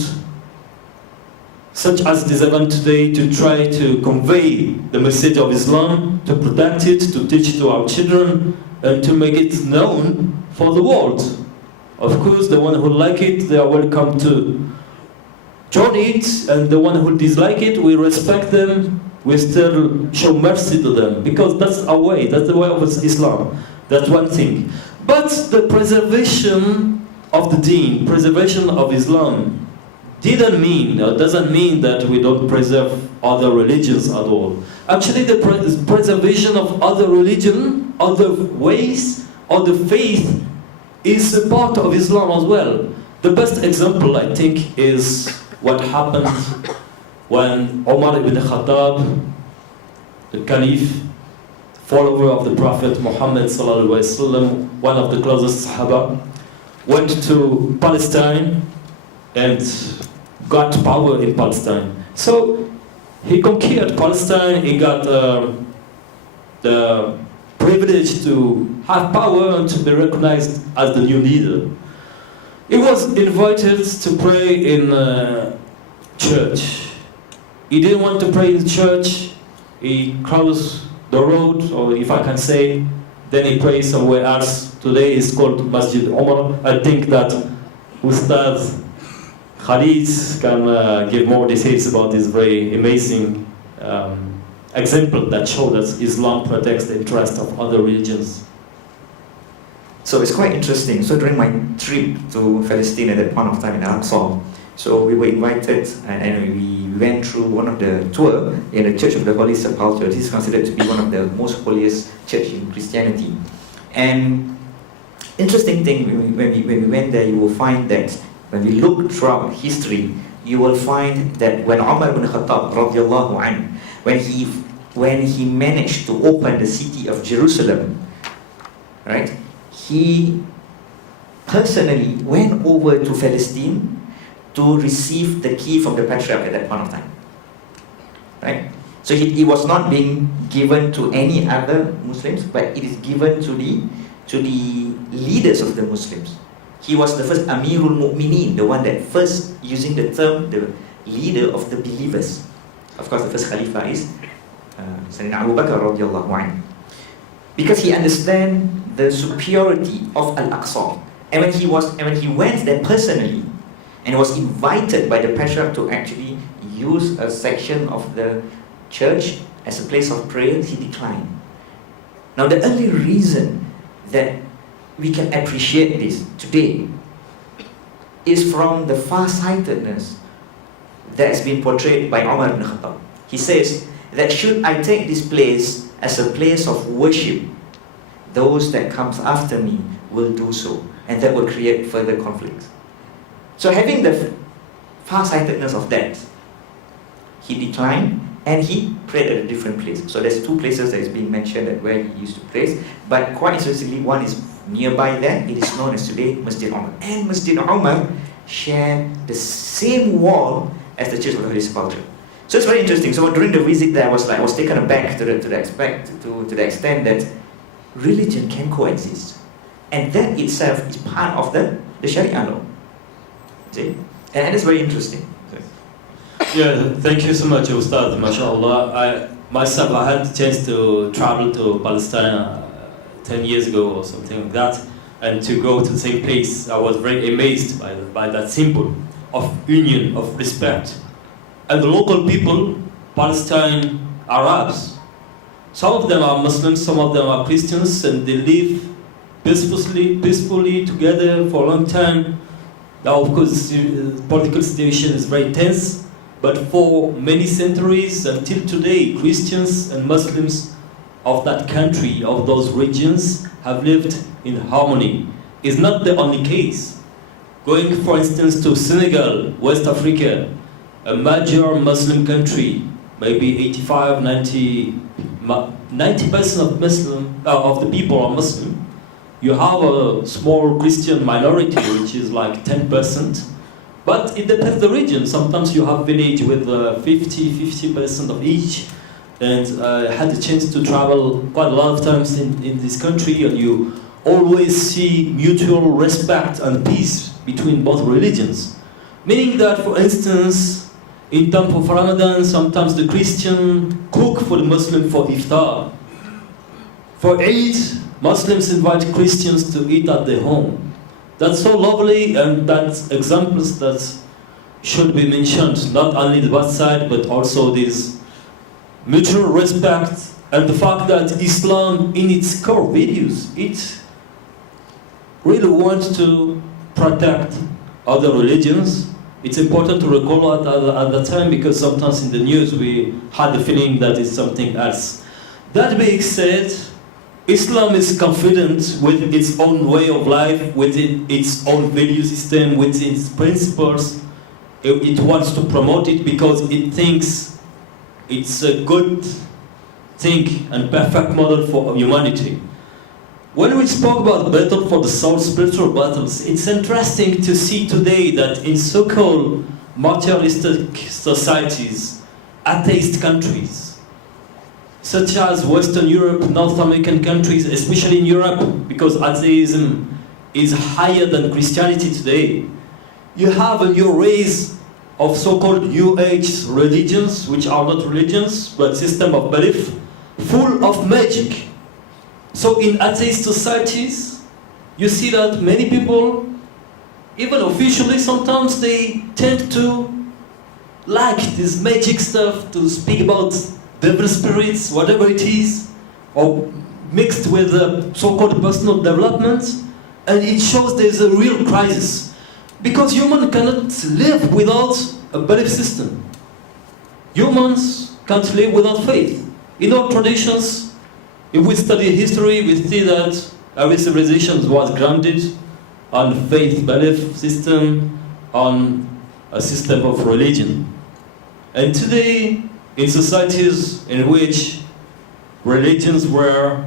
such as this event today, to try to convey the message of Islam, to protect it, to teach it to our children, and to make it known for the world. Of course, the one who like it, they are welcome to join it, and the one who dislike it, we respect them, we still show mercy to them, because that's our way, that's the way of Islam. That's one thing. But the preservation of the deen, preservation of Islam, doesn't mean that we don't preserve other religions at all. Actually, the preservation of other religion, other ways, other faith is a part of Islam as well. The best example, I think, is what happened when Umar ibn Khattab, the Caliph, follower of the Prophet Muhammad sallallahu alaihi wasallam, one of the closest Sahaba, went to Palestine and got power in Palestine. So he conquered Palestine, he got the privilege to have power and to be recognized as the new leader. He was invited to pray in church. He didn't want to pray in church. He crossed the road, or if I can say, then he prays somewhere else. Today it's called Masjid Umar. I think that Ustad Khalid can give more details about this very amazing example that shows that Islam protects the interest of other religions. So it's quite interesting. So during my trip to Palestine at that point of time in Al-Aqsa, So we were invited and we went through one of the tour in the Church of the Holy Sepulchre. This is considered to be one of the most holiest church in Christianity. And interesting thing, when we went there, you will find that when we look throughout history, you will find that when Umar ibn Khattab radiallahu anhu, when he managed to open the city of Jerusalem, right, he personally went over to Palestine to receive the key from the patriarch at that point of time, right? So he was not being given to any other Muslims, but it is given to the leaders of the Muslims. He was the first Amirul Mu'mineen, the one that first using the term the leader of the believers. Of course, the first Khalifa is Sayyidina Abu Bakr radiallahu anhu, because he understands the superiority of Al-Aqsa. And when he went there personally and was invited by the patriarch to actually use a section of the church as a place of prayer, he declined. Now, the only reason that we can appreciate this today is from the far-sightedness that has been portrayed by Umar ibn Khattab. He says that should I take this place as a place of worship, those that comes after me will do so, and that will create further conflicts. So having the far-sightedness of that, he declined and he prayed at a different place. So there's two places that is being mentioned that where he used to pray, but quite interestingly, one is nearby there. It is known as today Masjid Umar. And Masjid Umar share the same wall as the Church of the Holy Sepulchre. So it's very interesting. So during the visit there, I was taken aback to the extent that religion can coexist, and that itself is part of the Sharia law. See? And it's very interesting. Yeah, thank you so much, Ustad. MashaAllah. I had the chance to travel to Palestine 10 years ago or something like that, and to go to the same place. I was very amazed by that symbol of union, of respect. And the local people, Palestine Arabs, some of them are Muslims, some of them are Christians, and they live peacefully together for a long time. Now, of course, the political situation is very tense, but for many centuries until today, Christians and Muslims of that country, of those regions, have lived in harmony. It's not the only case. Going, for instance, to Senegal, West Africa, a major Muslim country, maybe 85, 90% of the people are Muslim. You have a small Christian minority, which is like 10%. But it depends the region. Sometimes you have village with 50% of each. And I had the chance to travel quite a lot of times in this country, and you always see mutual respect and peace between both religions. Meaning that, for instance, in time of Ramadan, sometimes the Christian cook for the Muslim for iftar. For Eid, Muslims invite Christians to eat at their home. That's so lovely, and that's examples that should be mentioned, not only the bad side, but also this mutual respect, and the fact that Islam, in its core values, it really wants to protect other religions. It's important to recall at the time, because sometimes in the news we had the feeling that it's something else. That being said, Islam is confident with its own way of life, with its own value system, with its principles. It wants to promote it because it thinks it's a good thing and perfect model for humanity. When we spoke about the battle for the soul, spiritual battles, it's interesting to see today that in so-called materialistic societies, atheist countries, such as Western Europe, North American countries, especially in Europe, because atheism is higher than Christianity today, you have a new race of so-called New Age religions, which are not religions, but system of belief, full of magic. So in atheist societies, you see that many people, even officially, sometimes they tend to like this magic stuff, to speak about devil spirits, whatever it is, or mixed with so-called personal development, and it shows there's a real crisis. Because humans cannot live without a belief system. Humans can't live without faith. In our traditions, if we study history, we see that every civilization was grounded on faith belief system, on a system of religion. And today, in societies in which religions were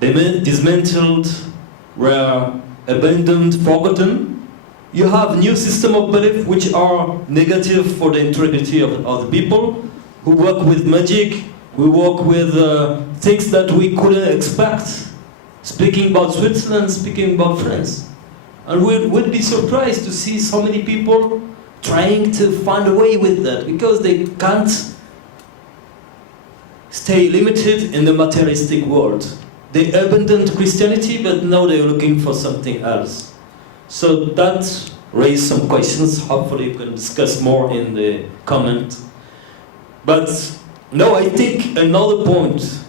dismantled, were abandoned, forgotten, you have new system of belief which are negative for the integrity of the people, who work with magic, who work with things that we couldn't expect. Speaking about Switzerland, speaking about France. And we'd be surprised to see so many people trying to find a way with that, because they can't stay limited in the materialistic world. They abandoned Christianity, but now they're looking for something else. So that raised some questions. Hopefully we can discuss more in the comment. But no, I think another point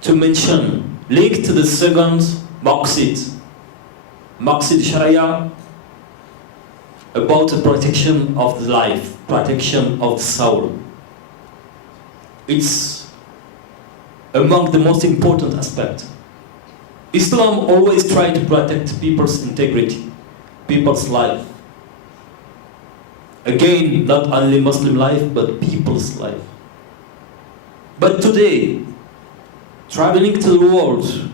to mention, linked to the second Maqasid Sharia, about the protection of the life, protection of the soul. It's among the most important aspects. Islam always tried to protect people's integrity, people's life. Again, not only Muslim life, but people's life. But today, traveling to the world,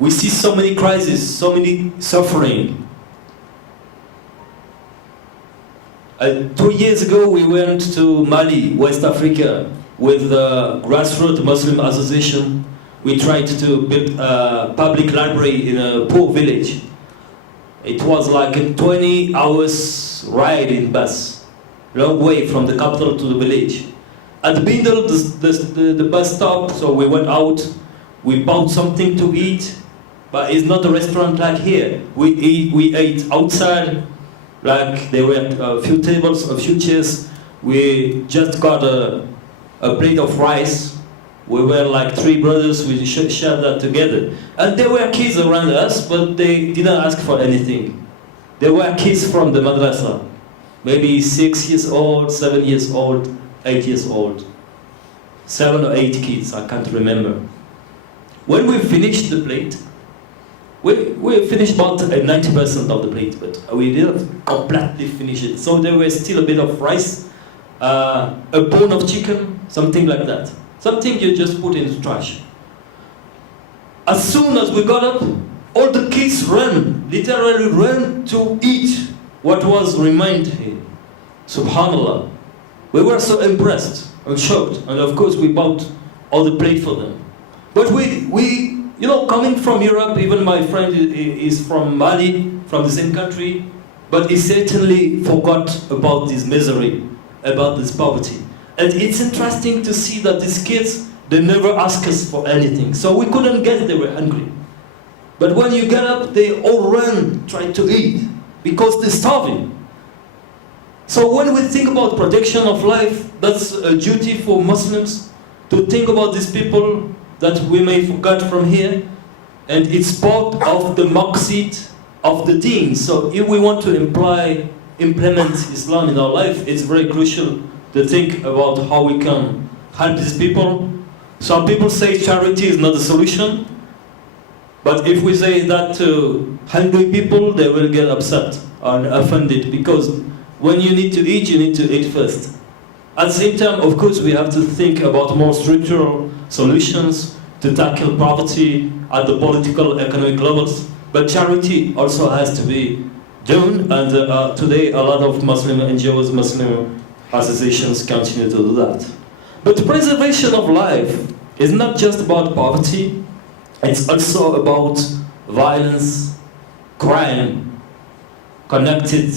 we see so many crises, so many suffering. 2 years ago, we went to Mali, West Africa, with the grassroots Muslim association. We tried to build a public library in a poor village. It was like a 20 hours ride in bus, long way from the capital to the village. At the middle, the bus stop, so we went out, we bought something to eat, but it's not a restaurant like here. We ate outside, like there were a few tables, a few chairs. We just got a plate of rice. We were like 3 brothers, we shared that together. And there were kids around us, but they didn't ask for anything. There were kids from the madrasa, maybe 6 years old, 7 years old, 8 years old. 7 or 8 kids, I can't remember. When we finished the plate, we finished about 90% of the plate, but we didn't completely finish it. So there was still a bit of rice, a bone of chicken, something like that. Something you just put in the trash. As soon as we got up, all the kids ran, literally ran to eat what was remaining. Subhanallah. We were so impressed and shocked, and of course we bought all the plate for them. But we you know, coming from Europe, even my friend is from Mali, from the same country, but he certainly forgot about this misery, about this poverty. And it's interesting to see that these kids, they never ask us for anything. So we couldn't guess they were hungry. But when you get up, they all run, try to eat, because they're starving. So when we think about protection of life, that's a duty for Muslims to think about these people that we may forget from here. And it's part of the Maqasid of the deen. So if we want to implement Islam in our life, it's very crucial to think about how we can help these people. Some people say charity is not the solution, but if we say that to hungry people, they will get upset and offended, because when you need to eat first. At the same time, of course, we have to think about more structural solutions to tackle poverty at the political, economic levels, but charity also has to be done, and today a lot of Muslim NGOs, Muslim associations continue to do that. But preservation of life is not just about poverty, it's also about violence, crime, connected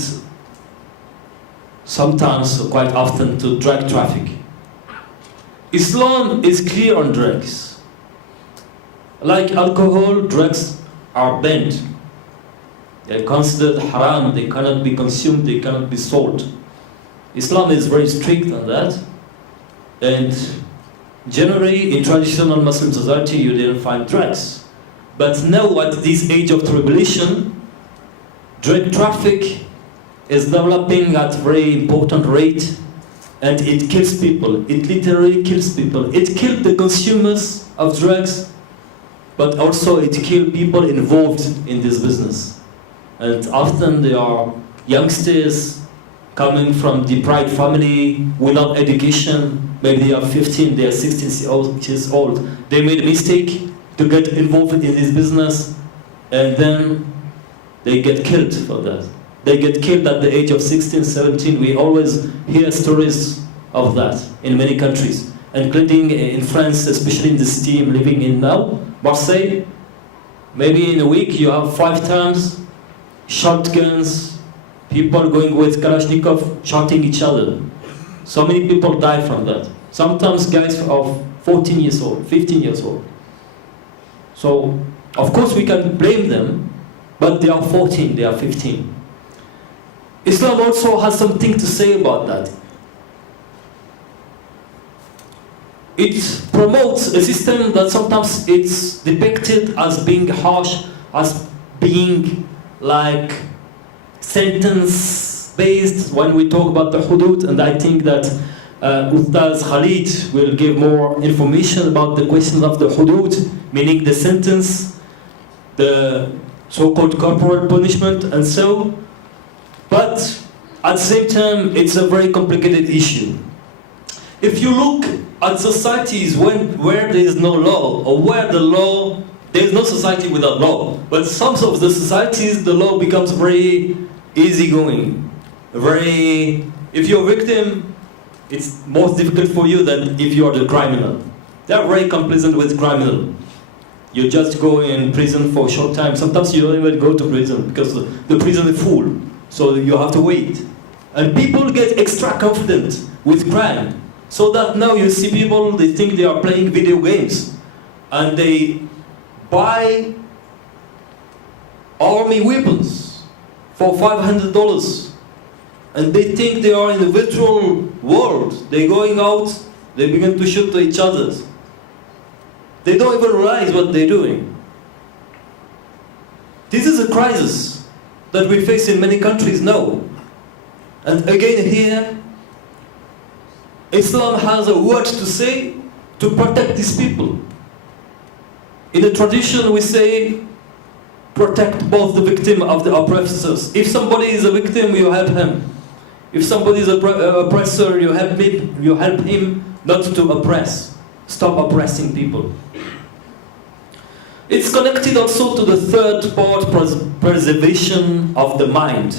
sometimes, quite often, to drug trafficking. Islam is clear on drugs. Like alcohol, drugs are banned. They're considered haram, they cannot be consumed, they cannot be sold. Islam is very strict on that. And generally, in traditional Muslim society, you didn't find drugs. But now, at this age of tribulation, drug traffic is developing at a very important rate, and it kills people. It literally kills people. It kills the consumers of drugs, but also it kills people involved in this business. And often they are youngsters coming from deprived family without education. Maybe they are 15, they are 16 years old. They made a mistake to get involved in this business, and then they get killed for that. They get killed at the age of 16, 17. We always hear stories of that in many countries, including in France, especially in the city I'm living in now, Marseille. Maybe in a week you have 5 times shotguns, people going with Kalashnikov shooting each other. So many people die from that. Sometimes guys of 14 years old, 15 years old. So, of course we can blame them, but they are 14, they are 15. Islam also has something to say about that. It promotes a system that sometimes it's depicted as being harsh, as being like sentence-based when we talk about the hudud, and I think that Ustaz Khalid will give more information about the question of the hudud, meaning the sentence, the so-called corporal punishment, and so. But at the same time, it's a very complicated issue. If you look at societies where there is no law, or where the law, there is no society without law, but some of the societies, the law becomes very easygoing. If you're a victim, it's more difficult for you than if you're the criminal. They're very complacent with criminal. You just go in prison for a short time. Sometimes you don't even go to prison because the prison is full. So you have to wait. And people get extra confident with crime. So that now you see people, they think they are playing video games. And they buy army weapons for $500. And they think they are in a virtual world. They're going out, they begin to shoot each other. They don't even realize what they're doing. This is a crisis that we face in many countries now. And again here, Islam has a word to say to protect these people. In the tradition we say, protect both the victim of the oppressors. If somebody is a victim, you help him. If somebody is an oppressor, you help him not to oppress. Stop oppressing people. It's connected also to the third part, preservation of the mind.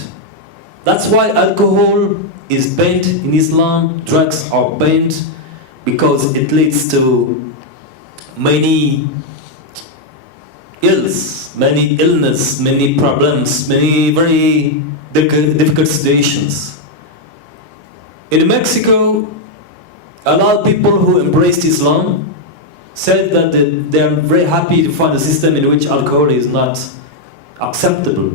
That's why alcohol is banned in Islam, drugs are banned, because it leads to many ills, many illness, many problems, many very difficult situations. In Mexico, a lot of people who embraced Islam said that they are very happy to find a system in which alcohol is not acceptable.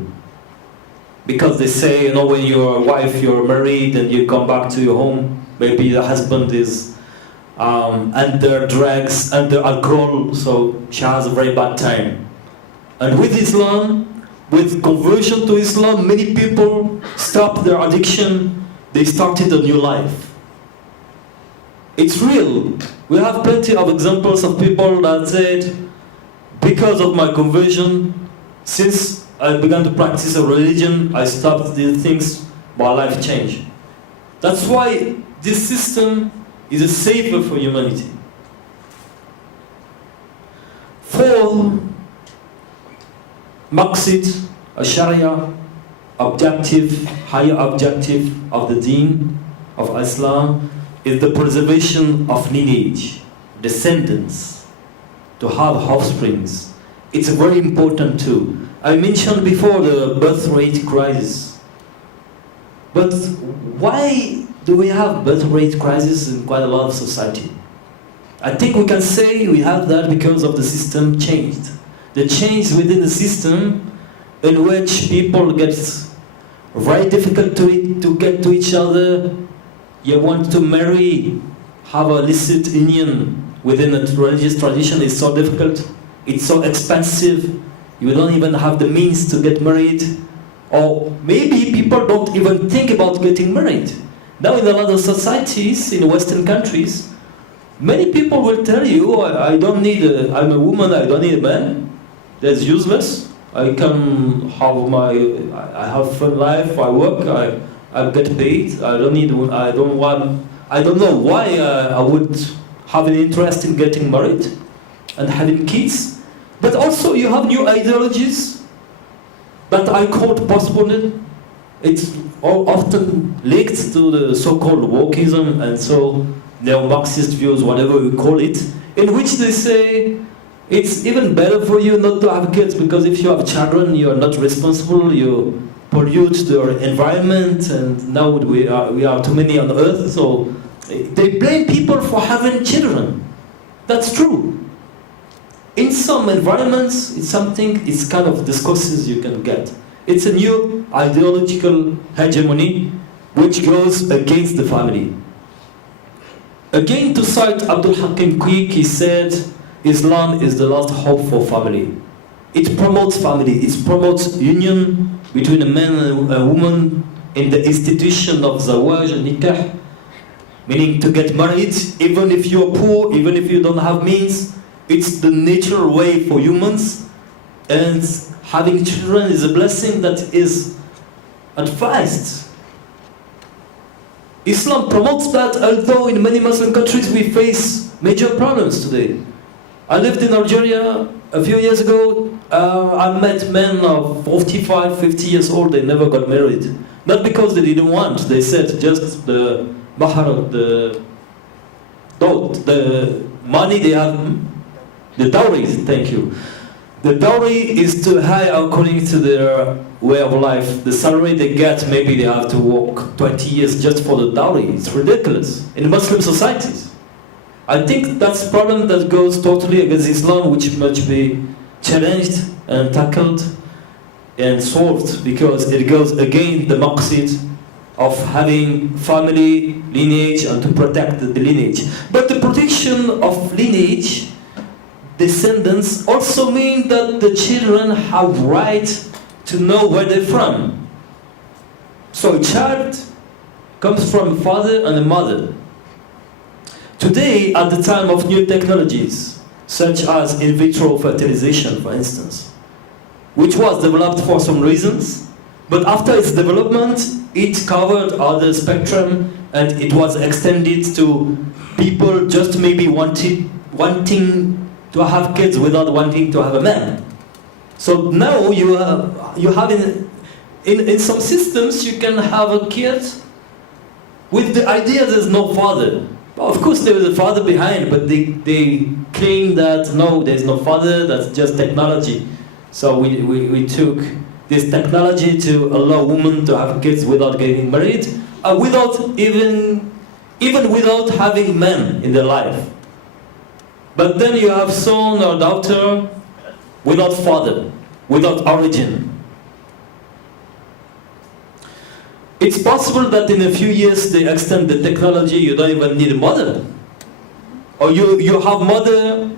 Because they say, you know, when you're a wife, you're married, and you come back to your home, maybe the husband is under drugs, under alcohol, so she has a very bad time. And with Islam, with conversion to Islam, many people stopped their addiction, they started a new life. It's real. We have plenty of examples of people that said, because of my conversion, since I began to practice a religion, I stopped these things, my life changed. That's why this system is a savior for humanity. 4, Maqasid, a Sharia objective, higher objective of the deen of Islam is the preservation of lineage, descendants, to have offsprings. It's very important too. I mentioned before the birth rate crisis. But why do we have birth rate crisis in quite a lot of society? I think we can say we have that because of the system changed. The change within the system in which people get very difficult to get to each other. You want to marry, have a illicit union within a religious tradition is so difficult. It's so expensive. You don't even have the means to get married. Or maybe people don't even think about getting married. Now in a lot of societies, in Western countries, many people will tell you, I'm a woman, I don't need a man. That's useless. I can have I have fun life, I work, I get paid, I don't know why I would have an interest in getting married and having kids. But also you have new ideologies that I call postmodern. It's often linked to the so-called wokeism and so neo-Marxist views, whatever we call it, in which they say it's even better for you not to have kids because if you have children, you are not responsible, you pollute the environment, and now we are too many on Earth, so they blame people for having children. That's true. In some environments, it's kind of discourses you can get. It's a new ideological hegemony which goes against the family. Again, to cite Abdul Hakim Quick, he said, Islam is the last hope for family. It promotes family, it promotes union between a man and a woman in the institution of zawaj and nikah, meaning to get married, even if you're poor, even if you don't have means. It's the natural way for humans, and having children is a blessing that is advised. Islam promotes that, although in many Muslim countries we face major problems today. I lived in Algeria a few years ago. I met men of 45, 50 years old, they never got married. Not because they didn't want, they said just the mahar, the money they have, the dowry, thank you. The dowry is too high according to their way of life. The salary they get, maybe they have to work 20 years just for the dowry. It's ridiculous in Muslim societies. I think that's a problem that goes totally against Islam, which must be challenged and tackled and solved, because it goes against the Maqasid of having family, lineage, and to protect the lineage. But the protection of lineage, descendants, also mean that the children have right to know where they're from. So a child comes from a father and a mother. Today, at the time of new technologies, such as in vitro fertilization, for instance, which was developed for some reasons, but after its development, it covered other spectrum and it was extended to people just maybe wanting to have kids without wanting to have a man. So now you have in some systems you can have a kid with the idea there's no father. Of course there is a father behind, but they claim that no, there's no father, that's just technology. So we took this technology to allow women to have kids without getting married, without even without having men in their life. But then you have son or daughter without father, without origin. It's possible that in a few years they extend the technology, you don't even need a mother. Or you have mother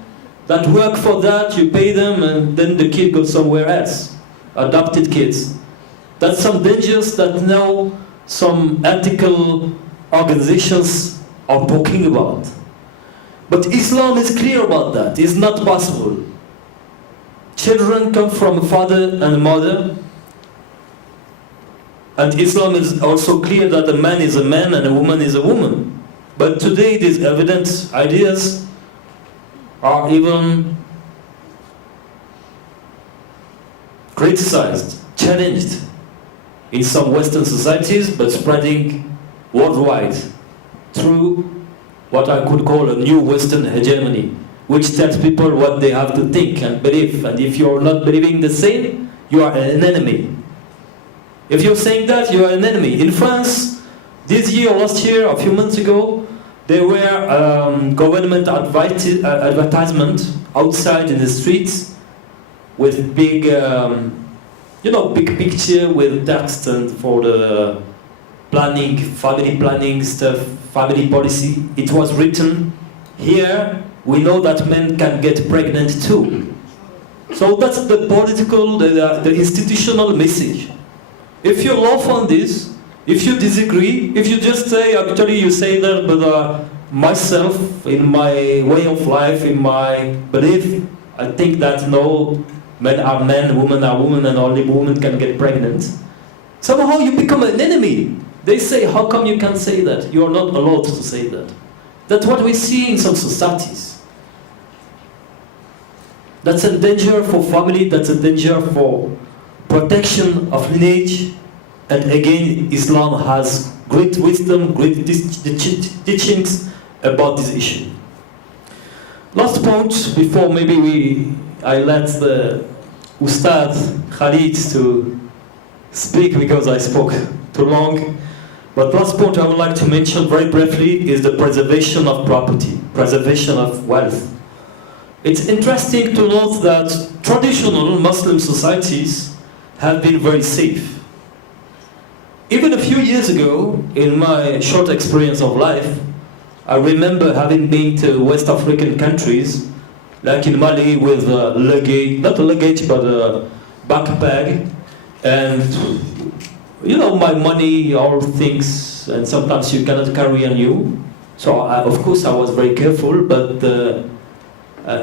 that work for that, you pay them, and then the kid goes somewhere else. Adopted kids. That's some dangers that now some ethical organizations are talking about. But Islam is clear about that. It's not possible. Children come from a father and a mother. And Islam is also clear that a man is a man and a woman is a woman. But today these evident ideas are even criticized, challenged in some Western societies, but spreading worldwide through what I could call a new Western hegemony, which tells people what they have to think and believe. And if you're not believing the same, you are an enemy. If you're saying that, you are an enemy. In France, this year or last year, a few months ago, there were government advertisement outside in the streets with big, big picture with text and for the planning, family planning stuff, family policy. It was written, here we know that men can get pregnant too. So that's the political, the institutional message. If you laugh on this, if you disagree, if you just say, actually you say that, but myself, in my way of life, in my belief, I think that no, men are men, women are women, and only women can get pregnant. Somehow you become an enemy. They say, how come you can say that? You are not allowed to say that. That's what we see in some societies. That's a danger for family, that's a danger for protection of lineage. And again, Islam has great wisdom, great teachings about this issue. Last point, before maybe I let the Ustad Khalid to speak because I spoke too long. But last point I would like to mention very briefly is the preservation of property, preservation of wealth. It's interesting to note that traditional Muslim societies have been very safe. Even a few years ago, in my short experience of life, I remember having been to West African countries, like in Mali with a luggage, not a luggage, but a backpack, and you know, my money, all things, and sometimes you cannot carry on you. So of course I was very careful, but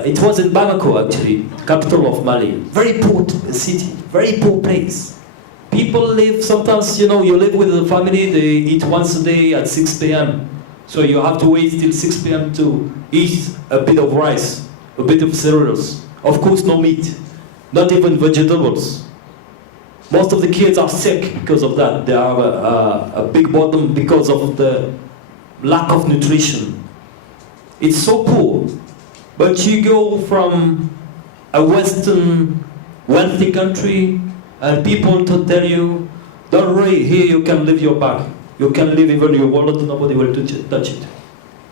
it was in Bamako actually, capital of Mali. Very poor city, very poor place. People live, sometimes, you know, you live with a family, they eat once a day at 6 p.m. So you have to wait till 6 p.m. to eat a bit of rice, a bit of cereals. Of course, no meat, not even vegetables. Most of the kids are sick because of that. They have a big bottom because of the lack of nutrition. It's so poor. But you go from a Western wealthy country and people to tell you, don't worry, here you can leave your bag. You can leave even your wallet, nobody will touch it.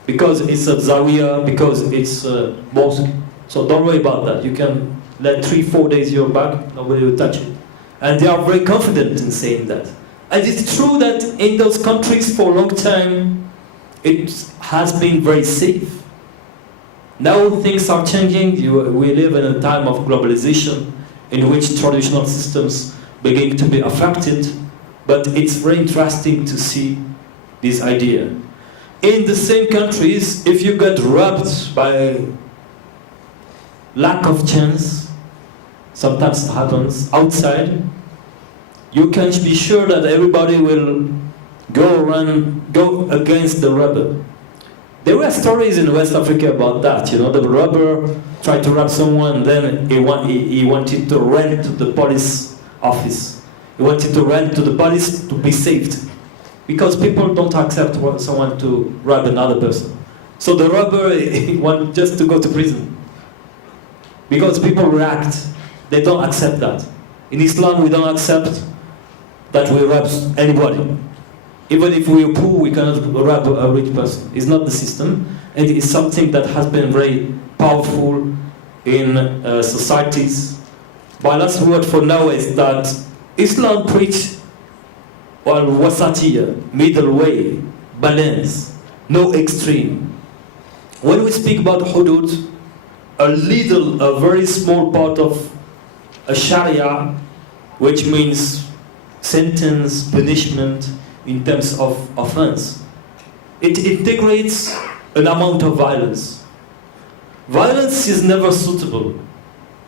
Because it's a zawiya, because it's a mosque. So don't worry about that. You can let 3-4 days your bag, nobody will touch it. And they are very confident in saying that. And it's true that in those countries for a long time, it has been very safe. Now things are changing. We live in a time of globalization in which traditional systems begin to be affected. But it's very interesting to see this idea. In the same countries, if you get robbed by lack of chance, sometimes it happens outside, you can be sure that everybody will go against the robber. There were stories in West Africa about that. You know, the robber tried to rob someone, and then he wanted to run to the police office. He wanted to run to the police to be saved, because people don't accept someone to rob another person. So the robber wants just to go to prison, because people react. They don't accept that. In Islam, we don't accept that we rob anybody. Even if we are poor, we cannot rob a rich person. It's not the system, and it's something that has been very powerful in societies. My last word for now is that Islam preaches wasatiyya, middle way, balance, no extreme. When we speak about hudud, a very small part of a Sharia, which means sentence, punishment in terms of offense, it integrates an amount of violence. Violence is never suitable.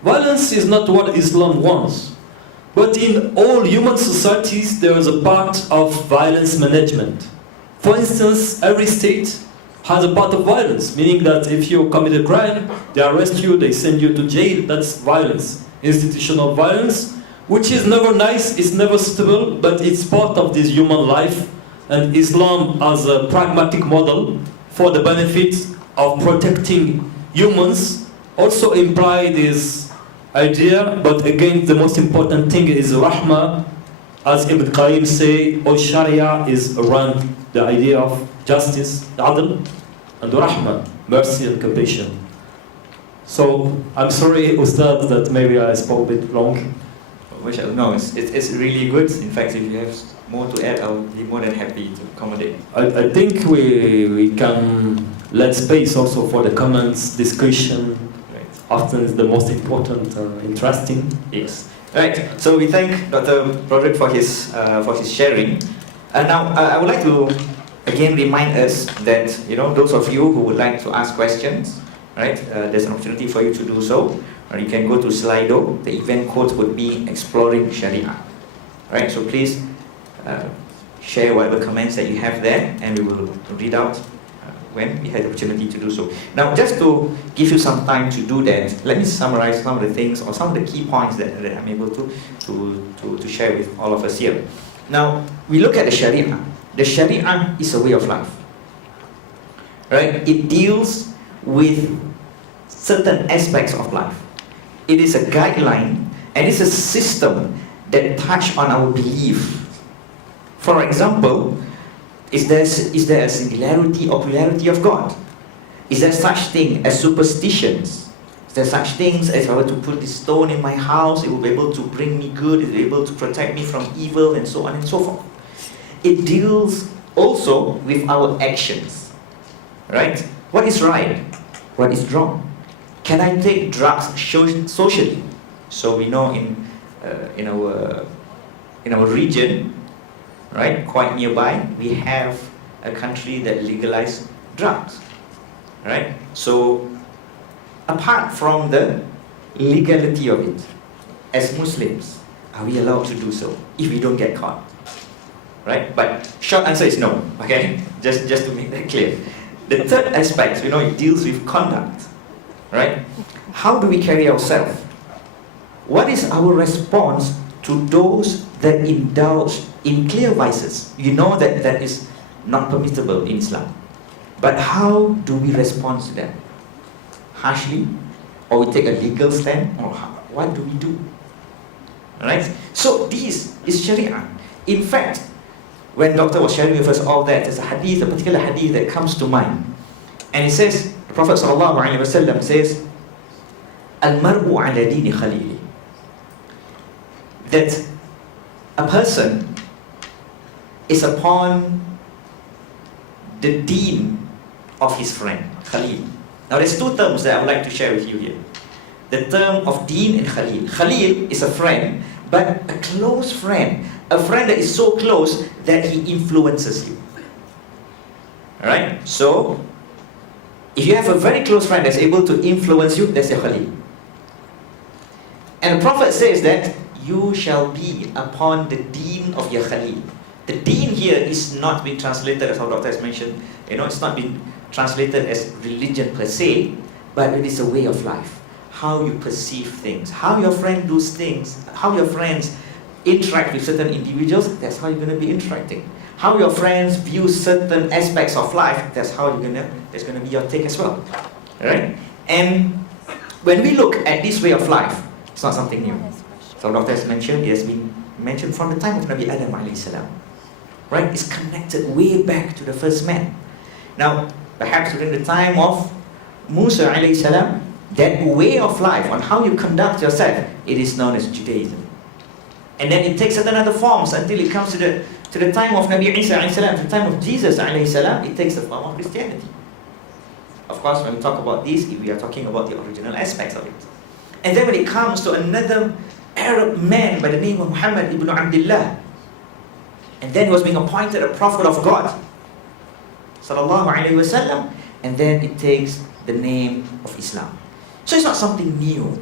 Violence is not what Islam wants. But in all human societies, there is a part of violence management. For instance, every state has a part of violence, meaning that if you commit a crime, they arrest you, they send you to jail. That's violence, institutional violence, which is never nice, it's never suitable, but it's part of this human life. And Islam, as a pragmatic model for the benefit of protecting humans, also imply this idea. But again, the most important thing is rahmah. As Ibn Qayyim say, all Sharia is around the idea of justice, adl, and rahmah, mercy and compassion. So I'm sorry, Ustad, that maybe I spoke a bit long. No, it's really good. In fact, if you have more to add, I'll be more than happy to accommodate. I think we can let space also for the comments, discussion. Right. Often it's the most important, interesting. Yes. Right. So we thank Dr. Brodard for his sharing. And now I would like to again remind us that those of you who would like to ask questions, right? There's an opportunity for you to do so. Or you can go to Slido. The event code would be Exploring Sharia. Right. So please share whatever comments that you have there, and we will read out when we had the opportunity to do so. Now, just to give you some time to do that, let me summarize some of the things or some of the key points that I'm able to share with all of us here. Now, we look at the Sharia. The Sharia is a way of life. Right? It deals with certain aspects of life. It is a guideline and it's a system that touch on our belief. For example, is there a singularity or plurality of God? Is there such thing as superstitions? Is there such things as if I were to put this stone in my house, it will be able to bring me good, it will be able to protect me from evil, and so on and so forth. It deals also with our actions. Right? What is right? What is wrong? Can I take drugs socially? So we know in our region, right, quite nearby, we have a country that legalized drugs, right? So, apart from the legality of it, as Muslims, are we allowed to do so if we don't get caught, right? But short answer is no. Okay, just to make that clear. The third aspect, it deals with conduct, right? How do we carry ourselves? What is our response to those that indulge in clear vices? You know that is not permissible in Islam. But how do we respond to them? Harshly? Or we take a legal stand? Or what do we do? Alright? So this is Sharia. In fact, when Doctor was sharing with us all that, there's a particular hadith that comes to mind. And it says, the Prophet ﷺ says, Al-mar'u ala dini khalili. That a person is upon the deen of his friend, Khalil. Now there's two terms that I would like to share with you here. The term of deen and Khalil. Khalil is a friend, but a close friend. A friend that is so close that he influences you. Alright? So, if you have a very close friend that's able to influence you, that's your Khalil. And the Prophet says that you shall be upon the deen of your Khalil. The deen here is not being translated, as our doctor has mentioned, it's not been translated as religion per se, but it is a way of life. How you perceive things, how your friend does things, how your friends interact with certain individuals, that's how you're going to be interacting. How your friends view certain aspects of life, that's going to be your take as well. Right? And when we look at this way of life, it's not something new. So Doctor has mentioned, it has been mentioned from the time of Nabi Adam alayhi salam. Right? It's connected way back to the first man. Now, perhaps during the time of Musa alayhi salam, that way of life, on how you conduct yourself, it is known as Judaism. And then it takes certain other forms until it comes to the time of Nabi Isa alayhi salam, to the time of Jesus alayhi salam, it takes the form of Christianity. Of course, when we talk about this, we are talking about the original aspects of it. And then when it comes to another Arab man by the name of Muhammad ibn Abdullah, and then he was being appointed a prophet of God, sallallahu alaihi wasallam, and then it takes the name of Islam. So it's not something new,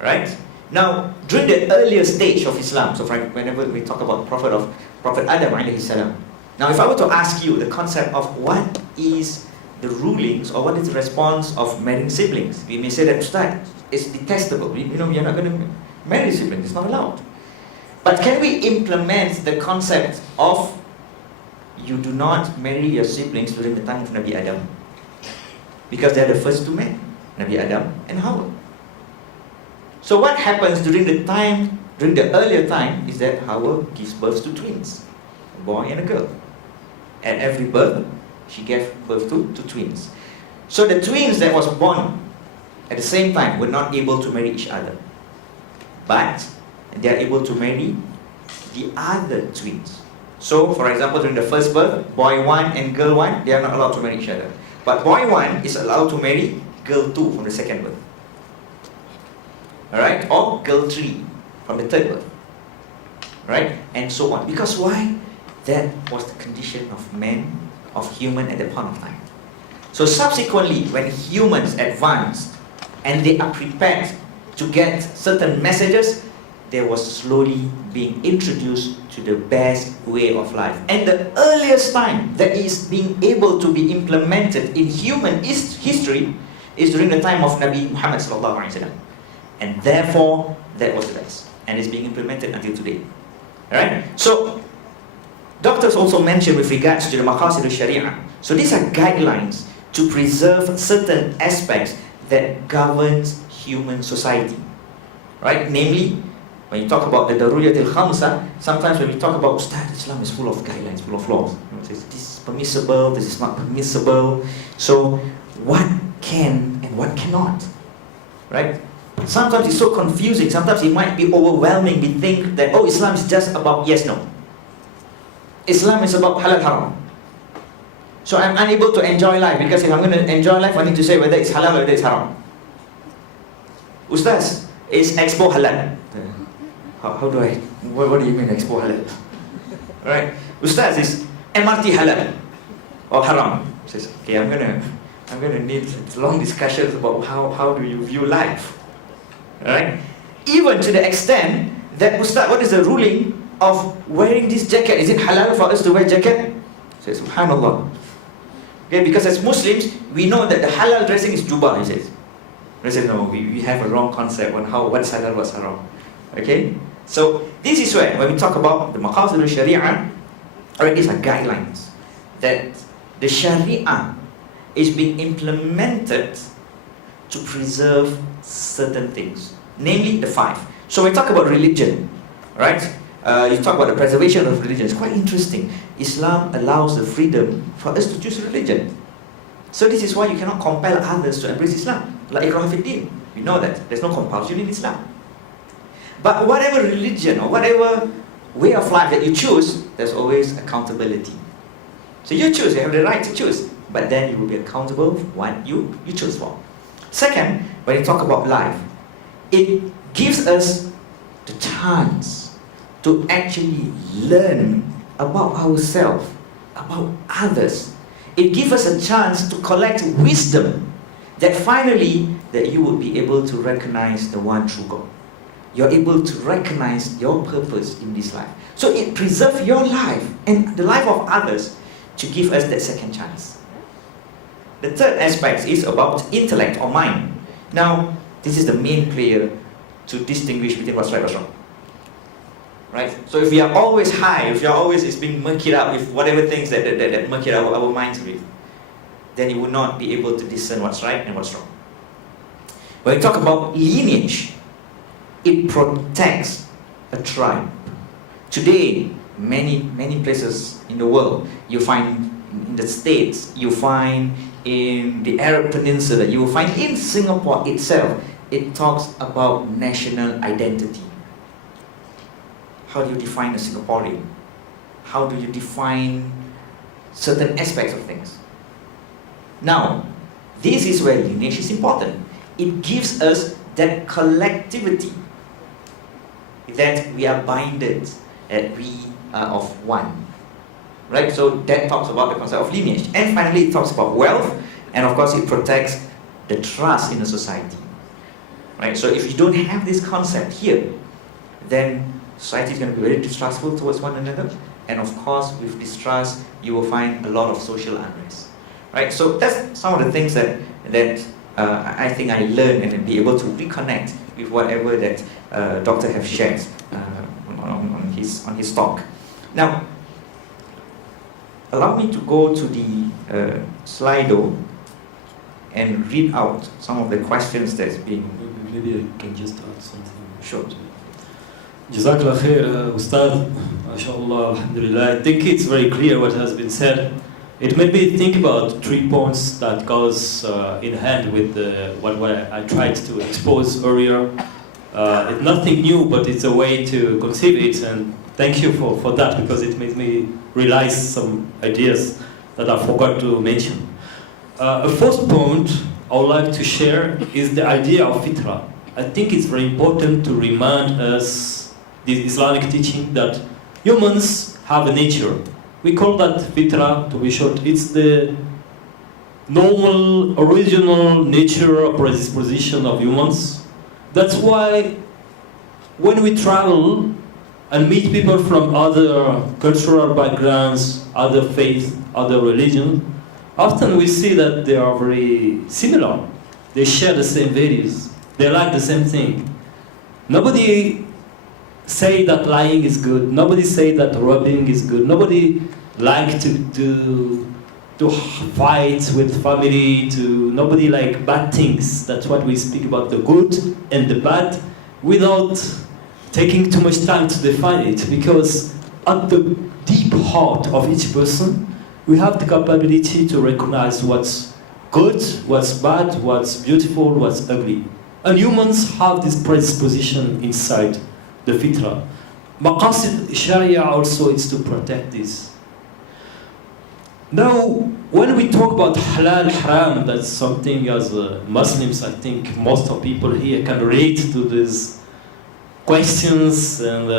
right? Now, during the earlier stage of Islam, so whenever we talk about Prophet Adam alayhi salam, now if I were to ask you the concept of what is the rulings or what is the response of marrying siblings, we may say that Ustad, it's detestable. We are not going to marry siblings, it's not allowed. But can we implement the concept of you do not marry your siblings during the time of Nabi Adam? Because they are the first two men, Nabi Adam and Hawa. So what happens during the earlier time is that Hawa gives birth to twins, a boy and a girl. At every birth, she gave birth to twins. So the twins that was born at the same time were not able to marry each other. But they are able to marry the other twins. So, for example, during the first birth, boy 1 and girl 1, they are not allowed to marry each other. But boy 1 is allowed to marry girl 2 from the second birth. Alright? Or girl 3. from the third birth. Right? And so on. Because why? That was the condition of man, of human at that point of time. So subsequently, when humans advanced and they are prepared to get certain messages, they was slowly being introduced to the best way of life. And the earliest time that is being able to be implemented in human history is during the time of Nabi Muhammad sallallahu alaihi wasallam. And therefore, that was the best. And it's being implemented until today. Alright? So, doctors also mentioned with regards to the Maqasid Sharia. So these are guidelines to preserve certain aspects that governs human society. Right? Namely, when you talk about the Daruriyat al-Khamsa, sometimes when we talk about Ustad, Islam is full of guidelines, full of laws. This is permissible, this is not permissible. So, what can and what cannot? Right? Sometimes it's so confusing, sometimes it might be overwhelming. We think that, oh, Islam is just about yes, no. Islam is about halal, haram. So I'm unable to enjoy life, because if I'm going to enjoy life, I need to say whether it's halal or whether it's haram. Ustaz, is expo halal? How do I, what do you mean expo halal? Right? Ustaz, is MRT halal or haram? Says, okay, I'm gonna need long discussions about how do you view life. Right? Even to the extent that, Ustaz, what is the ruling of wearing this jacket? Is it halal for us to wear jacket? Says, subhanallah. Okay, because as Muslims, we know that the halal dressing is jubah, he says. They say, no, we have a wrong concept on what's halal, what's haram. Okay? So, this is where, when we talk about the Maqasid al-Sharia, alright, these are guidelines that the Sharia is being implemented to preserve certain things, namely the 5. So, when we talk about religion, right? You talk about the preservation of religion. It's quite interesting. Islam allows the freedom for us to choose religion. So this is why you cannot compel others to embrace Islam. Like Ikrah fi din. We know that. There's no compulsion in Islam. But whatever religion or whatever way of life that you choose, there's always accountability. So you choose, you have the right to choose. But then you will be accountable for what you choose for. Second, when you talk about life, it gives us the chance to actually learn about ourselves, about others. It gives us a chance to collect wisdom that finally that you will be able to recognize the one true God. You're able to recognize your purpose in this life. So it preserves your life and the life of others to give us that second chance. The third aspect is about intellect or mind. Now, this is the main player to distinguish between what's right and what's wrong. Right? So if we are always high, if you are always being murkied up with whatever things that murky our minds with, then you will not be able to discern what's right and what's wrong. When we talk about lineage, it protects a tribe. Today, many places in the world, you find in the States, you find in the Arab Peninsula, you will find in Singapore itself, it talks about national identity. How do you define a Singaporean? How do you define certain aspects of things? Now, this is where lineage is important. It gives us that collectivity, that we are binded, that we are of one. Right? So that talks about the concept of lineage. And finally, it talks about wealth, and of course it protects the trust in a society. Right? So if you don't have this concept here, then society is going to be very distrustful towards one another, and of course with distrust you will find a lot of social unrest. Right? So that's some of the things that I think I learned and be able to reconnect with whatever that Doctor have shared on his talk. Now, allow me to go to the Slido and read out some of the questions that's being. Maybe I can just add something. Sure. Jazakallah khair, Ustad. MashaAllah, alhamdulillah. I think it's very clear what has been said. It made me think about 3 points that goes in hand with what I tried to expose earlier. It's nothing new, but it's a way to conceive it, and thank you for that, because it made me realize some ideas that I forgot to mention. A first point I would like to share is the idea of fitra. I think it's very important to remind us, the Islamic teaching, that humans have a nature. We call that fitra, to be short. It's the normal, original nature or predisposition of humans. That's why when we travel and meet people from other cultural backgrounds, other faiths, other religions, often we see that they are very similar. They share the same values. They like the same thing. Nobody say that lying is good. Nobody say that robbing is good. Nobody like to fight with family. Nobody like bad things. That's what we speak about, the good and the bad, without taking too much time to define it. Because at the deep heart of each person, we have the capability to recognize what's good, what's bad, what's beautiful, what's ugly. And humans have this predisposition inside the fitra. Maqasid Sharia also is to protect this. Now, when we talk about halal, haram, that's something as Muslims, I think most of people here can relate to these questions and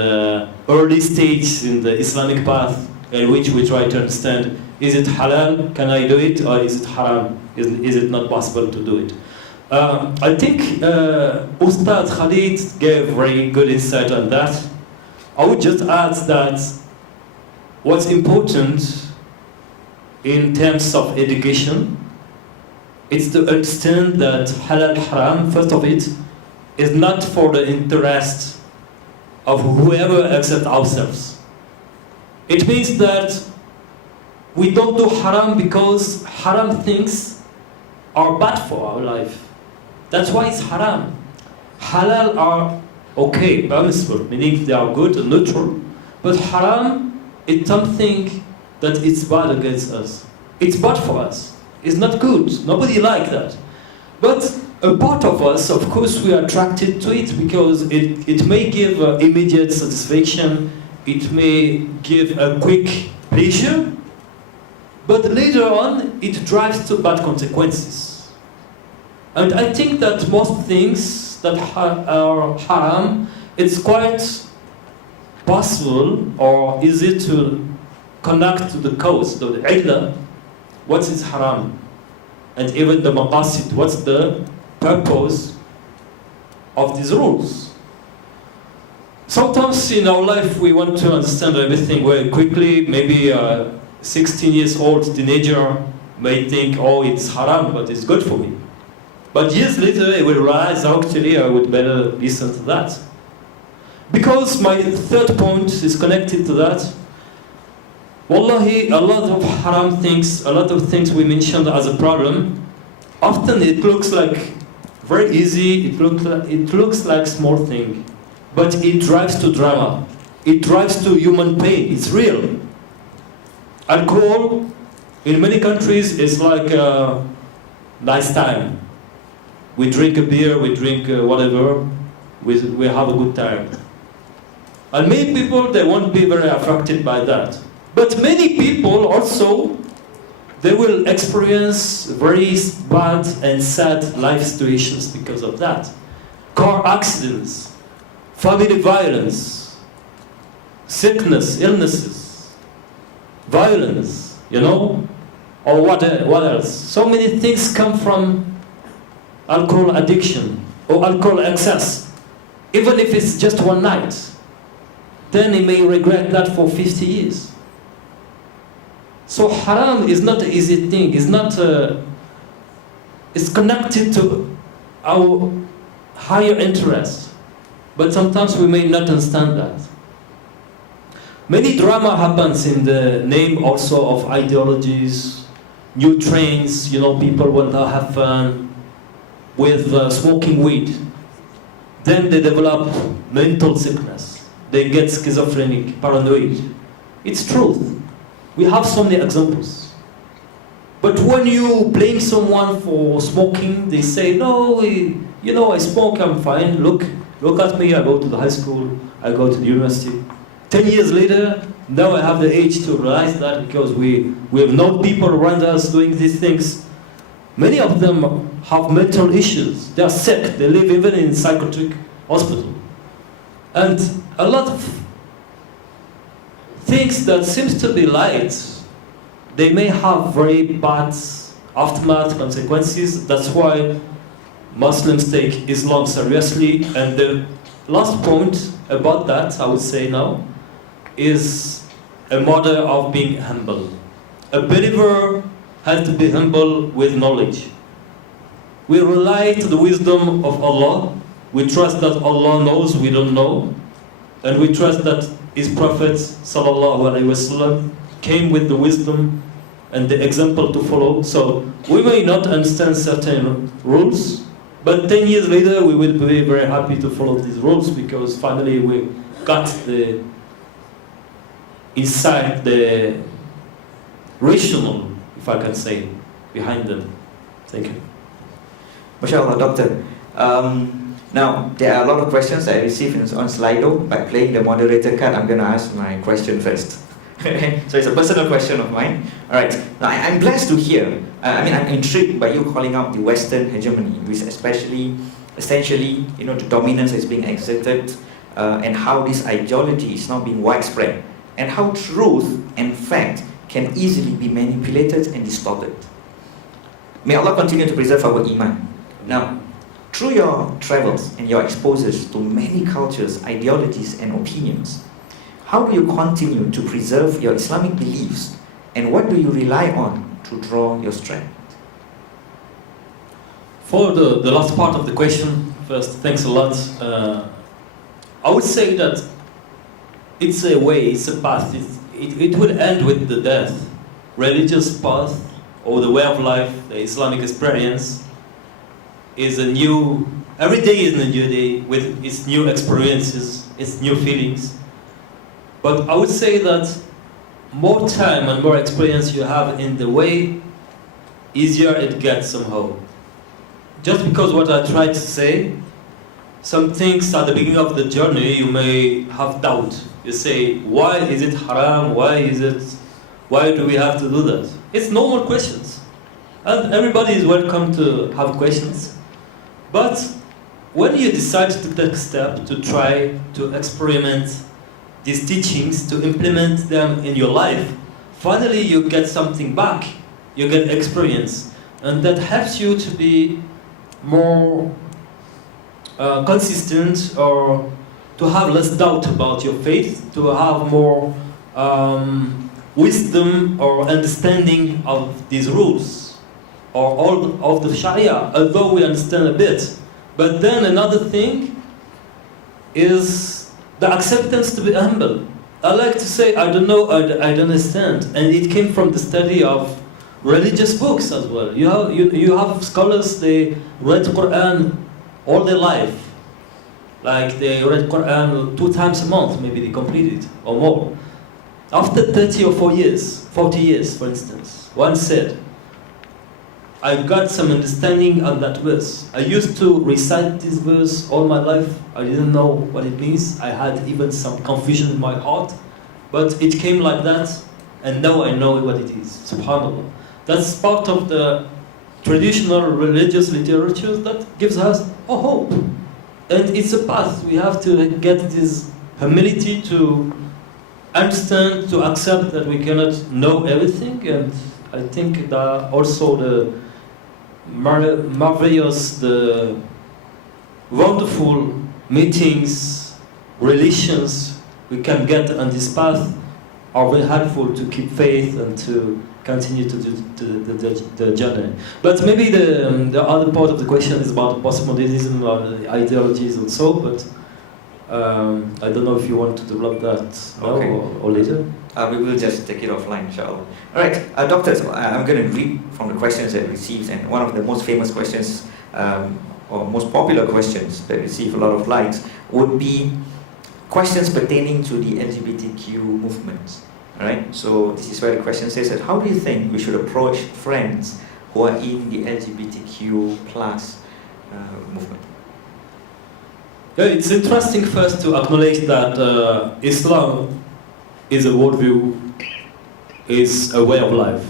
early stage in the Islamic path in which we try to understand, is it halal, can I do it, or is it haram, is it not possible to do it? I think Ustad Khalid gave very good insight on that. I would just add that what's important in terms of education is to understand that halal haram, first of it, is not for the interest of whoever except ourselves. It means that we don't do haram because haram things are bad for our life. That's why it's haram. Halal are okay, permissible, meaning they are good and neutral. But haram is something that it's bad against us. It's bad for us. It's not good. Nobody like that. But a part of us, of course, we are attracted to it because it may give immediate satisfaction. It may give a quick pleasure. But later on, it drives to bad consequences. And I think that most things that are haram, it's quite possible or easy to connect to the cause, to the illah. What is haram? And even the maqasid, what's the purpose of these rules? Sometimes in our life we want to understand everything very quickly. Maybe a 16 years old teenager may think, oh, it's haram, but it's good for me. But years later, I will realize, actually, I would better listen to that. Because my third point is connected to that. Wallahi, a lot of haram things, a lot of things we mentioned as a problem, often it looks like very easy, it looks like small thing. But it drives to drama. It drives to human pain. It's real. Alcohol, in many countries, is like a nice time. We drink a beer, we drink whatever, we have a good time. And many people, they won't be very affected by that. But many people also, they will experience very bad and sad life situations because of that. Car accidents, family violence, sickness, illnesses, violence, or what else? So many things come from alcohol addiction or alcohol excess. Even if it's just one night, then he may regret that for 50 years. So haram is not an easy thing. It's not. It's connected to our higher interest, but sometimes we may not understand that. Many drama happens in the name also of ideologies, new trends. People want to have fun with smoking weed. Then they develop mental sickness. They get schizophrenic, paranoid. It's truth. We have so many examples. But when you blame someone for smoking, they say, no, I smoke, I'm fine. Look at me, I go to the high school, I go to the university. 10 years later, now I have the age to realize that because we have known people around us doing these things. Many of them have mental issues. They are sick. They live even in psychiatric hospital. And a lot of things that seems to be light, they may have very bad aftermath consequences. That's why Muslims take Islam seriously. And the last point about that, I would say now, is a model of being humble. A believer has to be humble with knowledge. We rely to the wisdom of Allah. We trust that Allah knows we don't know. And we trust that His Prophet ﷺ came with the wisdom and the example to follow. So we may not understand certain rules, but 10 years later we will be very happy to follow these rules because finally we got the inside the rational, if I can say, behind them. Thank you. MashaAllah, Doctor. Now, there are a lot of questions I received on Slido. By playing the moderator card, I'm going to ask my question first. So it's a personal question of mine. All right. Now, I'm blessed to hear. I'm intrigued by you calling out the Western hegemony, which essentially, the dominance is being exerted, and how this ideology is now being widespread, and how truth and fact can easily be manipulated and distorted. May Allah continue to preserve our iman. Now, through your travels and your exposures to many cultures, ideologies, and opinions, how do you continue to preserve your Islamic beliefs, and what do you rely on to draw your strength? For the last part of the question, first, thanks a lot. I would say that it's a way, it's a path. It will end with the death. Religious path, or the way of life, the Islamic experience, is a new, every day is a new day with its new experiences, its new feelings. But I would say that more time and more experience you have in the way, easier it gets somehow. Just because what I tried to say, some things at the beginning of the journey you may have doubt. You say, why is it haram? Why do we have to do that? It's normal questions. And everybody is welcome to have questions. But when you decide to take a step to try to experiment these teachings, to implement them in your life, finally you get something back. You get experience. And that helps you to be more consistent, or to have less doubt about your faith, to have more wisdom or understanding of these rules, or all of the Sharia, although we understand a bit. But then another thing is the acceptance to be humble. I like to say, I don't know, I don't understand. And it came from the study of religious books as well. You have scholars, they read Quran all their life. Like they read Quran 2 times a month, maybe they complete it, or more. After 30 or 40 years, for instance, one said, I got some understanding on that verse. I used to recite this verse all my life. I didn't know what it means. I had even some confusion in my heart. But it came like that, and now I know what it is. SubhanAllah. That's part of the traditional religious literature that gives us a hope. And it's a path. We have to get this humility to understand, to accept that we cannot know everything. And I think that also the marvelous, the wonderful meetings, relations we can get on this path are very helpful to keep faith and to continue to do the journey. But maybe the other part of the question is about postmodernism or the ideologies and so, but I don't know if you want to develop that now or later. We will just take it offline, inshallah. All right, doctors, I'm going to read from the questions that received, and one of the most famous questions, or most popular questions that receive a lot of likes, would be questions pertaining to the LGBTQ movement. All right, so this is where the question says that, how do you think we should approach friends who are in the LGBTQ plus movement? Yeah, it's interesting first to acknowledge that Islam is a worldview, is a way of life.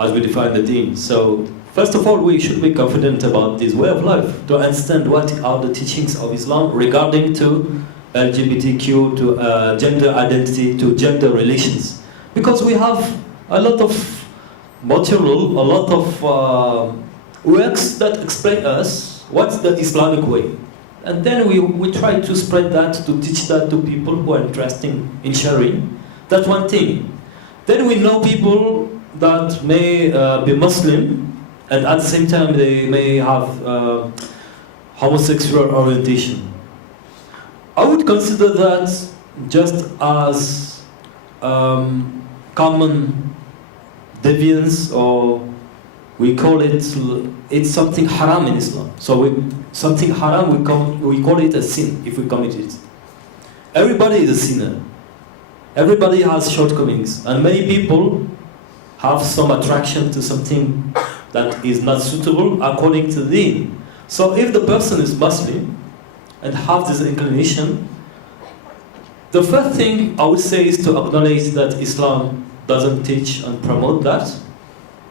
as we define the deen. So, first of all, we should be confident about this way of life, to understand what are the teachings of Islam regarding to LGBTQ, to gender identity, to gender relations. Because we have a lot of material, a lot of works that explain us what's the Islamic way. And then we try to spread that, to teach that to people who are interested in sharing. That's one thing. Then we know people that may be Muslim, and at the same time they may have homosexual orientation. I would consider that just as common deviance, or we call it's something haram in Islam. So something haram, we call it a sin if we commit it. Everybody is a sinner. Everybody has shortcomings, and many people have some attraction to something that is not suitable according to the deen. So if the person is Muslim and have this inclination, the first thing I would say is to acknowledge that Islam doesn't teach and promote that,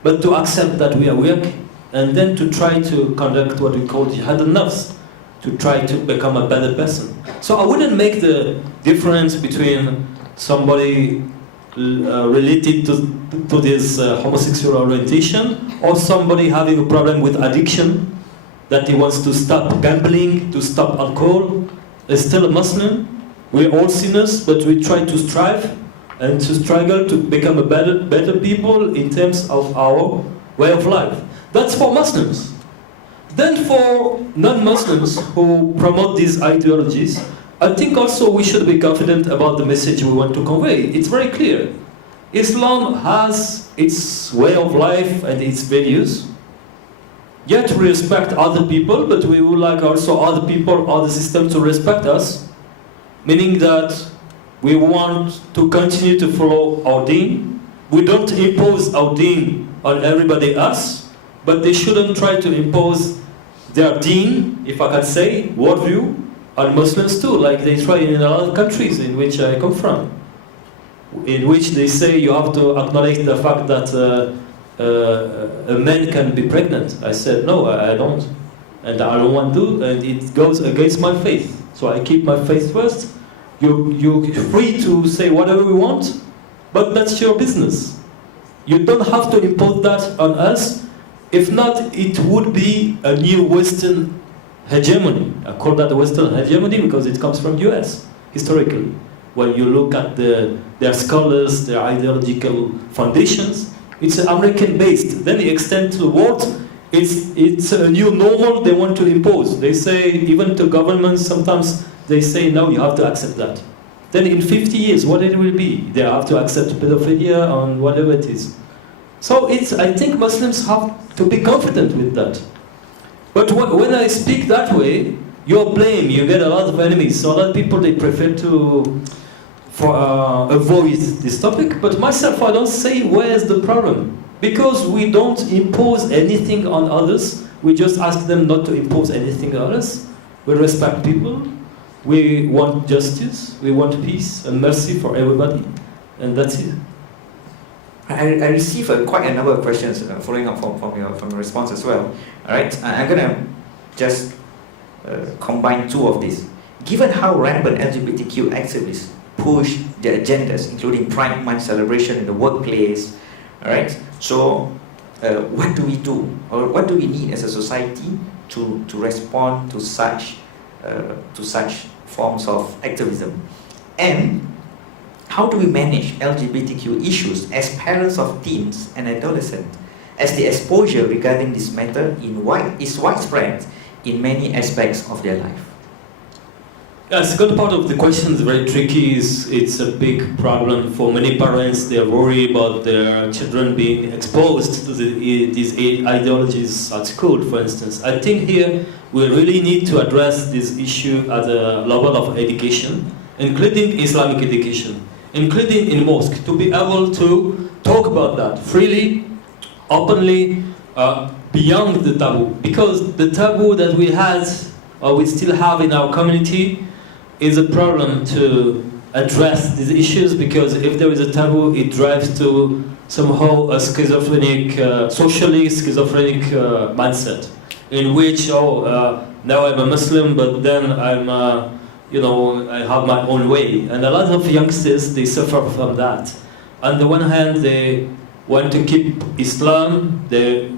but to accept that we are weak, and then to try to conduct what we call jihad al-nafs, to try to become a better person. So I wouldn't make the difference between somebody related to this homosexual orientation, or somebody having a problem with addiction, that he wants to stop gambling, to stop alcohol, is still a Muslim. We're all sinners, but we try to strive and to struggle to become a better people in terms of our way of life. That's for Muslims. Then for non-Muslims who promote these ideologies, I think also we should be confident about the message we want to convey. It's very clear. Islam has its way of life and its values. Yet we respect other people, but we would like also other people, other systems to respect us. Meaning that we want to continue to follow our deen. We don't impose our deen on everybody else, but they shouldn't try to impose their deen, if I can say, worldview, on Muslims too, like they try in a lot of countries in which I come from, in which they say you have to acknowledge the fact that a man can be pregnant. I said, no, I don't. And I don't want to, and it goes against my faith. So I keep my faith first. You're free to say whatever you want, but that's your business. You don't have to impose that on us. If not, it would be a new Western hegemony. I call that the Western hegemony because it comes from US, historically. When you look at their scholars, their ideological foundations, it's American-based. Then they extend to the world. It's a new normal they want to impose. They say, even to governments, sometimes they say, no, you have to accept that. Then in 50 years, what it will be? They have to accept pedophilia and whatever it is. So I think Muslims have to be confident with that. But when I speak that way, you're blamed, you get a lot of enemies. So a lot of people, they prefer to avoid this topic. But myself, I don't say where's the problem. Because we don't impose anything on others. We just ask them not to impose anything on us. We respect people. We want justice. We want peace and mercy for everybody. And that's it. I received quite a number of questions following up from your response as well. All right, I'm going to just combine two of these. Given how rampant LGBTQ activists push their agendas, including Pride Month celebration in the workplace, all right. So, what do we do, or what do we need as a society to respond to such forms of activism, and how do we manage LGBTQ issues as parents of teens and adolescents, as the exposure regarding this matter is widespread in many aspects of their life? Yeah, second part of the question is very tricky. It's a big problem for many parents. They are worried about their children being exposed to these ideologies at school, for instance. I think here we really need to address this issue at the level of education, including Islamic education, including in mosque, to be able to talk about that freely, openly, beyond the taboo. Because the taboo that we had, or we still have in our community, is a problem to address these issues, because if there is a taboo, it drives to somehow a schizophrenic, socially schizophrenic mindset, in which, now I'm a Muslim, but then I'm, I have my own way. And a lot of youngsters, they suffer from that. On the one hand, they want to keep Islam, they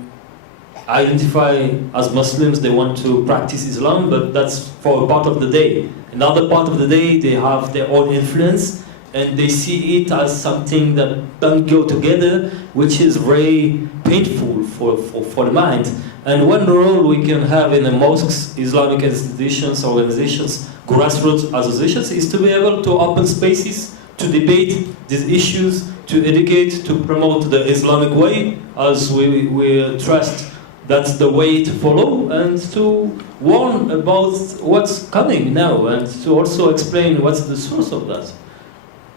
identify as Muslims, they want to practice Islam, but that's for a part of the day. Another part of the day, they have their own influence, and they see it as something that don't go together, which is very painful for the mind. And one role we can have in the mosques, Islamic institutions, organizations, grassroots associations, is to be able to open spaces to debate these issues, to educate, to promote the Islamic way, as we trust that's the way to follow, and to warn about what's coming now, and to also explain what's the source of that.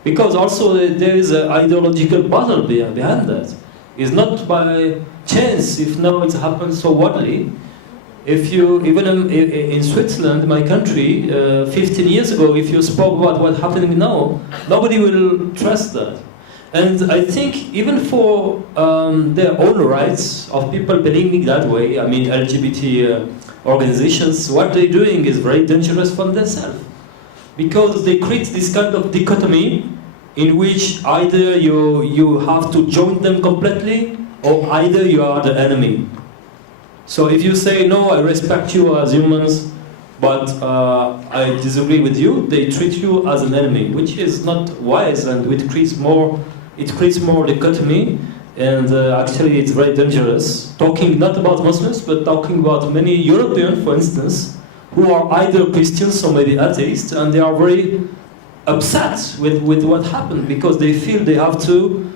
Because also there is an ideological battle behind that. It's not by chance if now it happens so widely. If you, even in Switzerland, my country, 15 years ago, if you spoke about what's happening now, nobody will trust that. And I think even for their own rights of people believing that way, I mean LGBT organizations, what they're doing is very dangerous for themselves. Because they create this kind of dichotomy in which either you have to join them completely, or either you are the enemy. So if you say, no, I respect you as humans, but I disagree with you, they treat you as an enemy, which is not wise, and it creates more dichotomy, and actually it's very dangerous. Talking not about Muslims, but talking about many Europeans, for instance, who are either Christians or maybe atheists, and they are very upset with what happened, because they feel they have to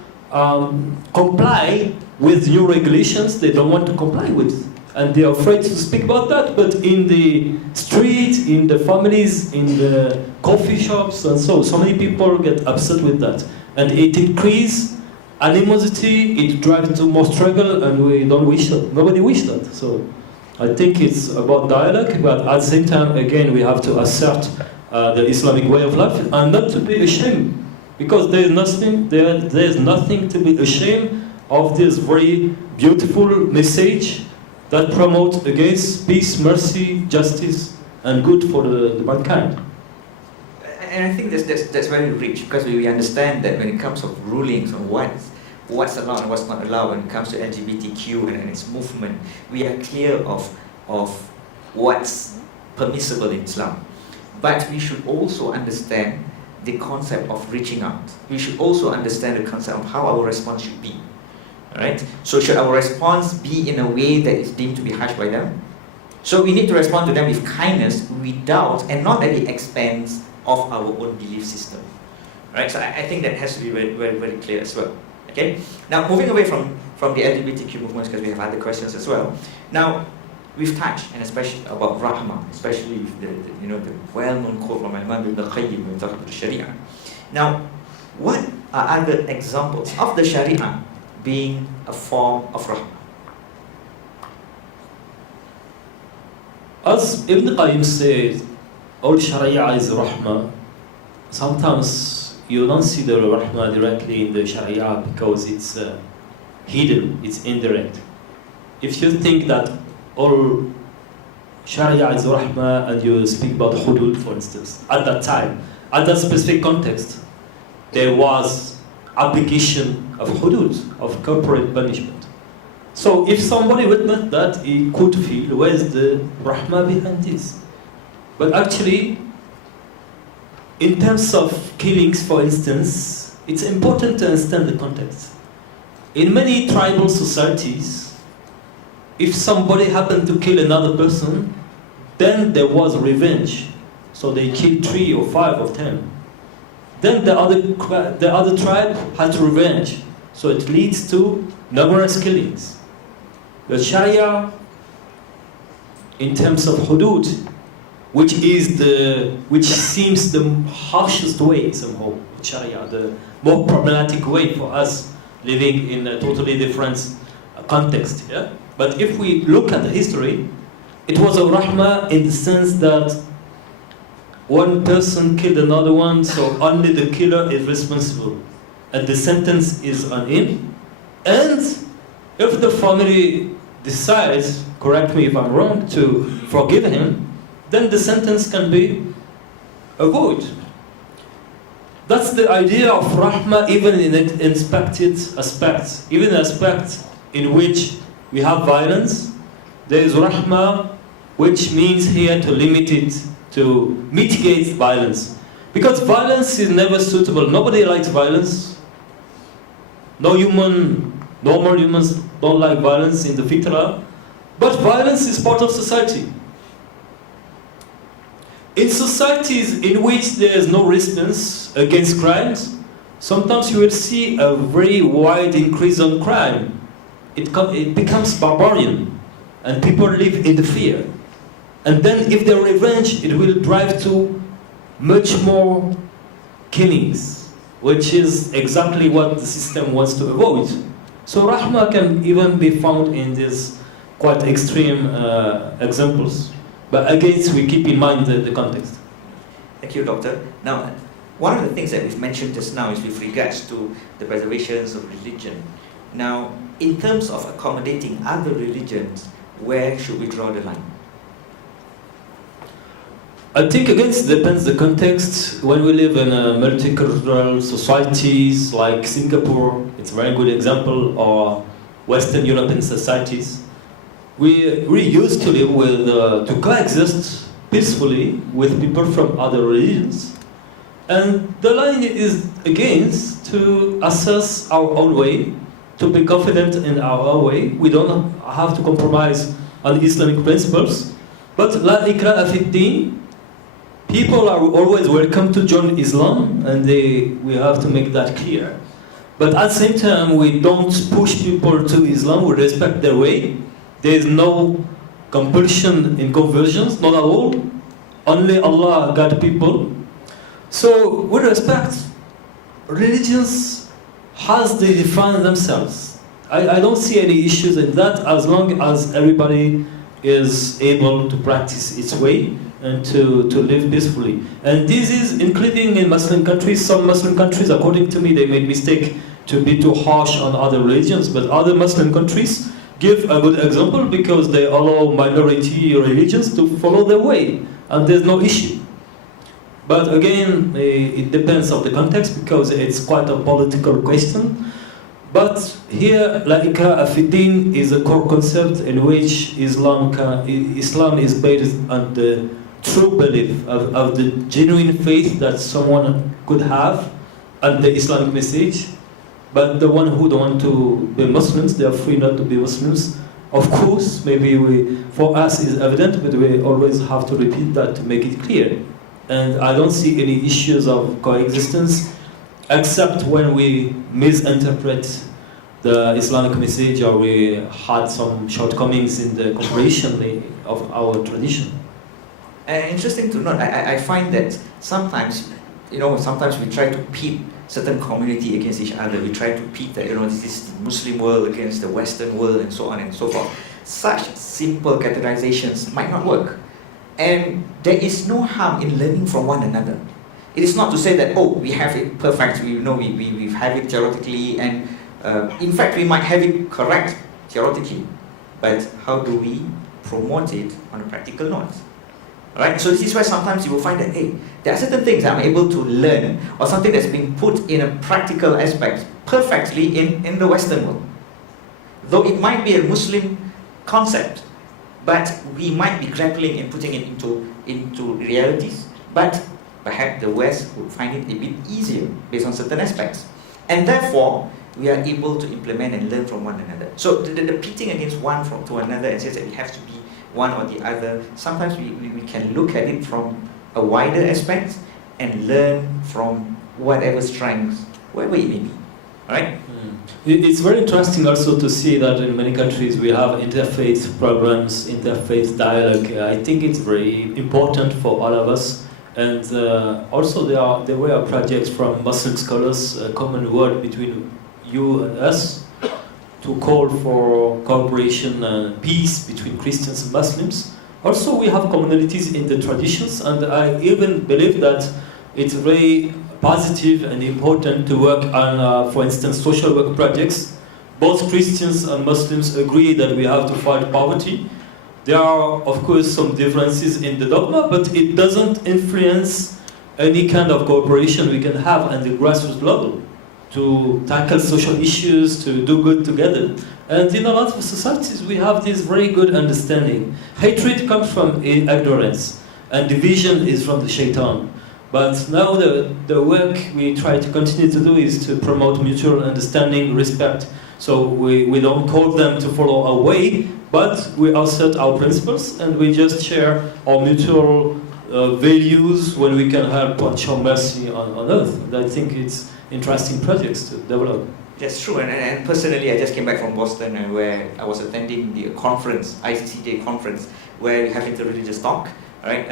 comply with new regulations they don't want to comply with. And they are afraid to speak about that, but in the street, in the families, in the coffee shops, and so many people get upset with that. And it increases animosity, it drives to more struggle, and we don't wish that. Nobody wishes that. So I think it's about dialogue, but at the same time, again, we have to assert the Islamic way of life, and not to be ashamed, because there is nothing to be ashamed of this very beautiful message that promotes against peace, mercy, justice, and good for the mankind. And I think that's very rich, because we understand that when it comes to rulings on what's allowed and what's not allowed when it comes to LGBTQ and its movement, we are clear of what's permissible in Islam. But we should also understand the concept of reaching out. We should also understand the concept of how our response should be. Right? So should our response be in a way that is deemed to be harsh by them? So we need to respond to them with kindness, without, and not at the expense of our own belief system. Right? So I think that has to be very, very, very clear as well. Okay? Now, moving away from the LGBTQ movements, because we have other questions as well. Now, we've touched, and especially about Rahmah, especially the well-known quote from Imam Ibn al-Qayyim when talking about Sharia. Now, what are other examples of the Sharia being a form of Rahmah? As Ibn Qayyim said, all Sharia is Rahmah. Sometimes you don't see the Rahmah directly in the Sharia because it's hidden, it's indirect. If you think that all Sharia is Rahmah and you speak about Hudud, for instance, at that time, at that specific context, there was application of Hudud, of corporate punishment. So if somebody witnessed that, he could feel, where's the Rahmah behind this? But actually, in terms of killings, for instance, it's important to understand the context. In many tribal societies, if somebody happened to kill another person, then there was revenge. So they killed 3 or 5 or 10. Then the other tribe had revenge. So it leads to numerous killings. The Sharia, in terms of Hudud, which seems the harshest way somehow, Sharia, the more problematic way for us living in a totally different context. Yeah? But if we look at the history, it was a rahmah in the sense that one person killed another one, so only the killer is responsible, and the sentence is on him. And if the family decides, correct me if I'm wrong, to forgive him, then the sentence can be avoided. That's the idea of rahmah, even in inspected aspects. Even aspects in which we have violence, there is rahmah, which means here to limit it, to mitigate violence. Because violence is never suitable. Nobody likes violence. Normal humans don't like violence in the fitra. But violence is part of society. In societies in which there is no response against crimes, sometimes you will see a very wide increase on crime. It becomes barbarian, and people live in the fear. And then if there revenge, it will drive to much more killings, which is exactly what the system wants to avoid. So rahmah can even be found in these quite extreme examples. But again, we keep in mind the context. Thank you, Doctor. Now, one of the things that we've mentioned just now is with regards to the preservations of religion. Now, in terms of accommodating other religions, where should we draw the line? I think again it depends the context. When we live in multicultural societies like Singapore, it's a very good example, or Western European societies, we used to live with, to coexist peacefully with people from other religions. And the line is against to assess our own way, to be confident in our own way. We don't have to compromise on Islamic principles. But la ikraha fi din, people are always welcome to join Islam, and we have to make that clear. But at the same time, we don't push people to Islam, we respect their way. There is no compulsion in conversions, not at all. Only Allah guide people. So we respect religions as they define themselves. I don't see any issues in that as long as everybody is able to practice its way and to live peacefully. And this is including in Muslim countries. Some Muslim countries, according to me, they made mistake to be too harsh on other religions, but other Muslim countries give a good example because they allow minority religions to follow their way, and there's no issue. But again, it depends on the context because it's quite a political question. But here, la ikraha fi din is a core concept in which Islam is based on the true belief of the genuine faith that someone could have and the Islamic message. But the one who don't want to be Muslims, they are free not to be Muslims. Of course, maybe for us is evident, but we always have to repeat that to make it clear. And I don't see any issues of coexistence, except when we misinterpret the Islamic message or we had some shortcomings in the comprehension of our tradition. Interesting to note, I find that sometimes we try to pit certain community against each other. We try to pit that, this is the Muslim world against the Western world and so on and so forth. Such simple categorizations might not work. And there is no harm in learning from one another. It is not to say that, we have it perfect, we have it theoretically, and in fact we might have it correct theoretically, but how do we promote it on a practical note? Right? So this is why sometimes you will find that, there are certain things I'm able to learn, or something that's been put in a practical aspect perfectly in the Western world. Though it might be a Muslim concept, but we might be grappling and putting it into realities. But perhaps the West would find it a bit easier based on certain aspects. And therefore, we are able to implement and learn from one another. So the pitting against one to another and says that we have to be one or the other, sometimes we can look at it from a wider aspect and learn from whatever strengths, wherever it may be. Right? It's very interesting also to see that in many countries we have interfaith programs, interfaith dialogue. I think it's very important for all of us. And also there were projects from Muslim scholars, a common word between you and us, to call for cooperation and peace between Christians and Muslims. Also, we have commonalities in the traditions, and I even believe that it's very positive and important to work on, for instance, social work projects. Both Christians and Muslims agree that we have to fight poverty. There are, of course, some differences in the dogma, but it doesn't influence any kind of cooperation we can have at the grassroots level to tackle social issues, to do good together. And in a lot of societies, we have this very good understanding. Hatred comes from ignorance, and division is from the shaitan. But now the work we try to continue to do is to promote mutual understanding, respect. So we don't call them to follow our way, but we assert our principles, and we just share our mutual values when we can help and show mercy on earth. And I think it's interesting projects to develop. That's true, and personally, I just came back from Boston, where I was attending the conference, ICCJ conference, where we have interreligious talk. Right?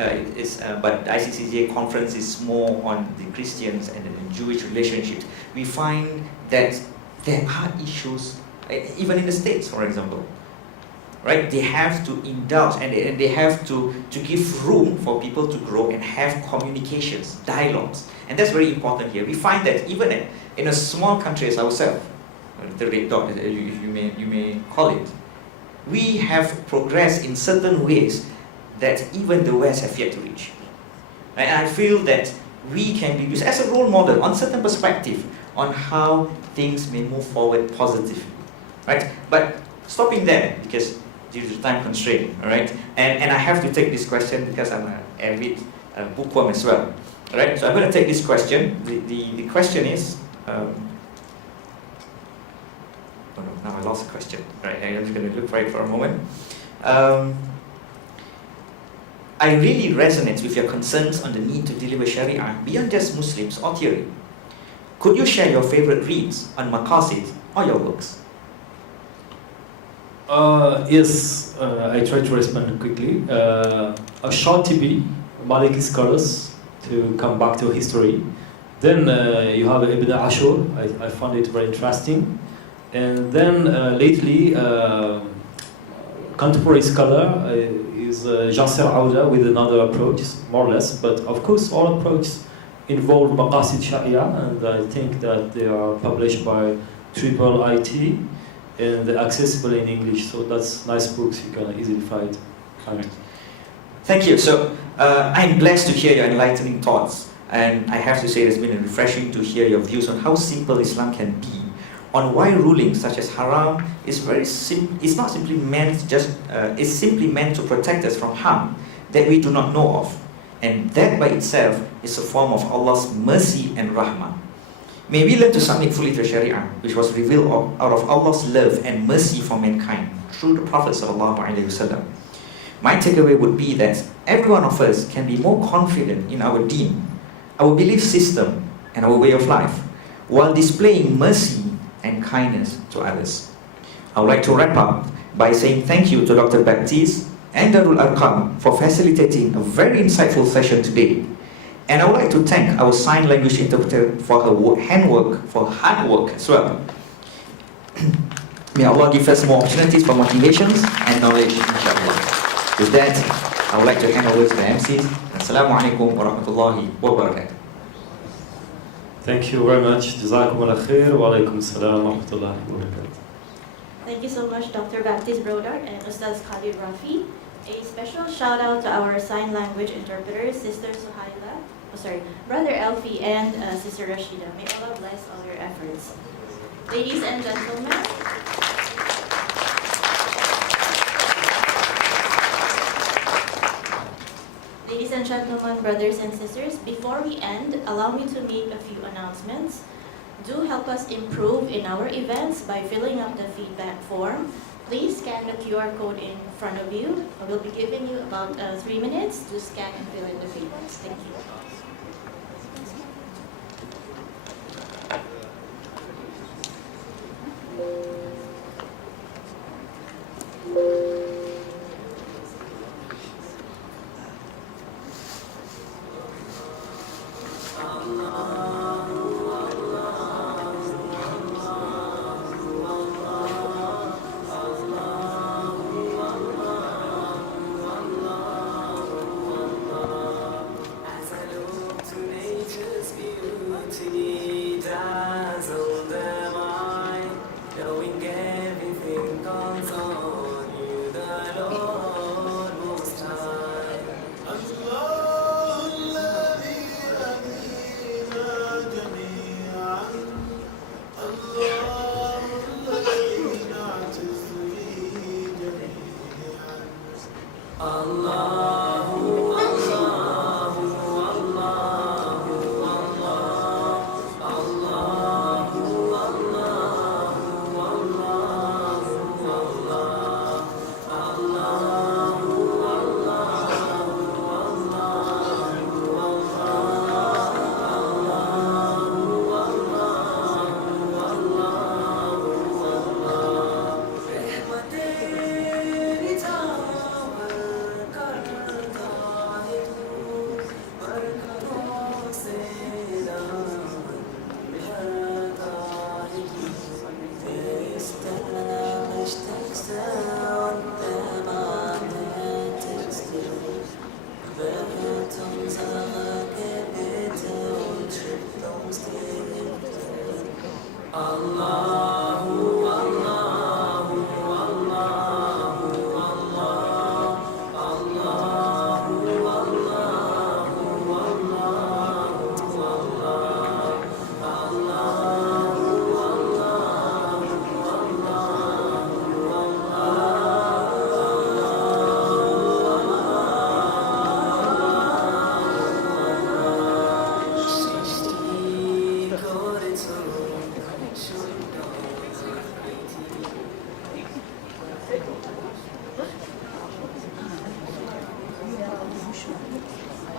But the ICCJ conference is more on the Christians and the Jewish relationships. We find that there are issues, even in the States, for example. Right? They have to indulge and they have to give room for people to grow and have communications, dialogues. And that's very important here. We find that even in a small country as ourselves, the red dot, you may call it, we have progressed in certain ways that even the West have yet to reach. And I feel that we can be used as a role model on certain perspective on how things may move forward positively. Right? But stopping there, because due to time constraint, all right? And I have to take this question because I'm an avid bookworm as well. All right? So I'm going to take this question. The question is, oh no, now I lost the question. All right, I'm just going to look for it for a moment. I really resonate with your concerns on the need to deliver Sharia beyond just Muslims or theory. Could you share your favorite reads on Maqasid or your works? Yes, I try to respond quickly. A short TB, Maliki scholars, to come back to history. Then you have Ibn Ashur, I found it very interesting. And then lately, contemporary scholar is Jasser Auda with another approach, more or less. But of course, all approaches involve Maqasid Sharia, and I think that they are published by Triple IT, and they're accessible in English. So that's nice books you can easily find. Thank you. So I'm blessed to hear your enlightening thoughts, and I have to say it's been refreshing to hear your views on how simple Islam can be, on why rulings such as haram is it's not simply meant it's simply meant to protect us from harm that we do not know of, and that by itself is a form of Allah's mercy and rahmah. May we learn to submit fully to Sharia, which was revealed out of Allah's love and mercy for mankind through the Prophet ﷺ. My takeaway would be that every one of us can be more confident in our deen, our belief system, and our way of life, while displaying mercy and kindness to others. I would like to wrap up by saying thank you to Dr. Baptiste and Darul Arqam for facilitating a very insightful session today. And I would like to thank our sign language interpreter for her hard work as well. May Allah give us more opportunities for motivations and knowledge, inshallah. With that, I would like to hand over to the MCs. Assalamu alaikum wa rahmatullahi wa barakatuh. Thank you very much. Jazakum Allah khair wa alaikum assalam wa rahmatullahi wa barakatuh. Thank you so much, Dr. Baptiste Brodard and Ustaz Khalid Rafi. A special shout out to our sign language interpreters, Sister Brother Elfie and Sister Rashida. May Allah bless all your efforts. Ladies and gentlemen, brothers and sisters, before we end, allow me to make a few announcements. Do help us improve in our events by filling up the feedback form. Please scan the QR code in front of you. I will be giving you about 3 minutes to scan and fill in the feedback. Thank you.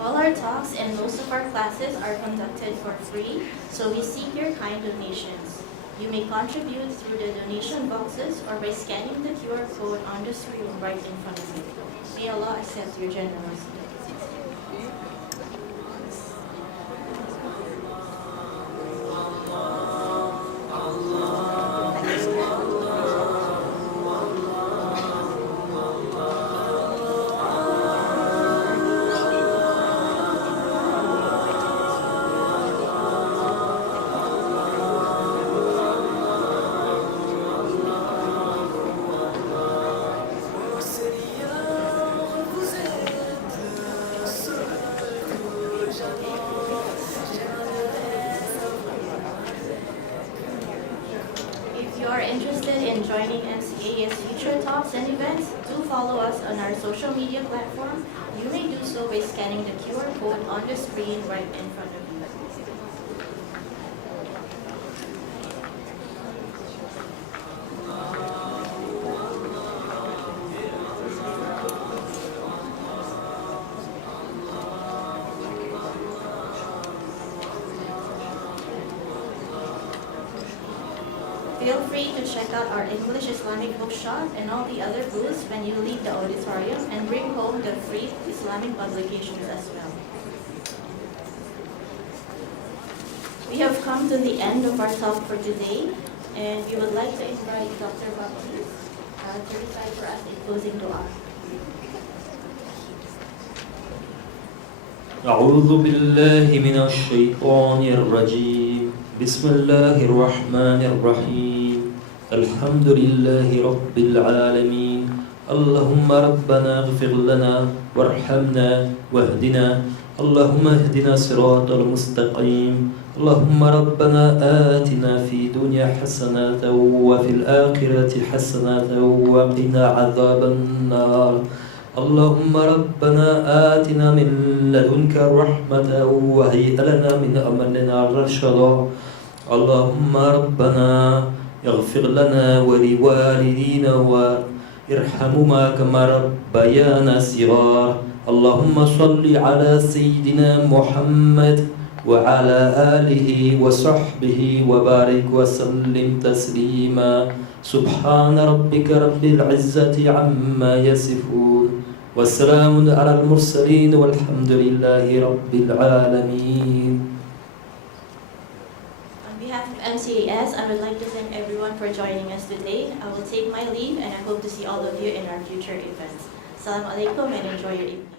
All our talks and most of our classes are conducted for free, so we seek your kind donations. You may contribute through the donation boxes or by scanning the QR code on the screen right in front of you. May Allah accept your generosity. If you are interested in joining MCA's future talks and events, do follow us on our social media platform. You may do so by scanning the QR code on the screen right in front of you. Feel free to check out our English Islamic bookshop and all the other booths when you leave the auditorium and bring home the free Islamic publications as well. We have come to the end of our talk for today, and we would like to invite Dr. Baptiste to recite for us a closing dua. أعوذ بالله من الشيطان الرجيم بسم الله الرحمن الرحيم الحمد لله رب العالمين اللهم ربنا اغفر لنا وارحمنا واهدنا اللهم اهدنا صراط المستقيم اللهم ربنا آتنا في دنيا حسنة وفي الآخرة حسنة وقنا عذاب النار اللهم ربنا آتنا من لدنك رحمة وهيئ لنا من أمرنا رشدا اللهم ربنا اغفر لنا ولوالدينا وارحمهما كما ربيانا صغارا اللهم صل على سيدنا محمد وعلى آله وصحبه وبارك وسلم تسليما سبحان ربك رب العزة عما يصفون والسلام على المرسلين والحمد لله رب العالمين. On behalf of MCAS, I would like to thank everyone for joining us today. I will take my leave and I hope to see all of you in our future events. Assalamu alaikum and enjoy your evening.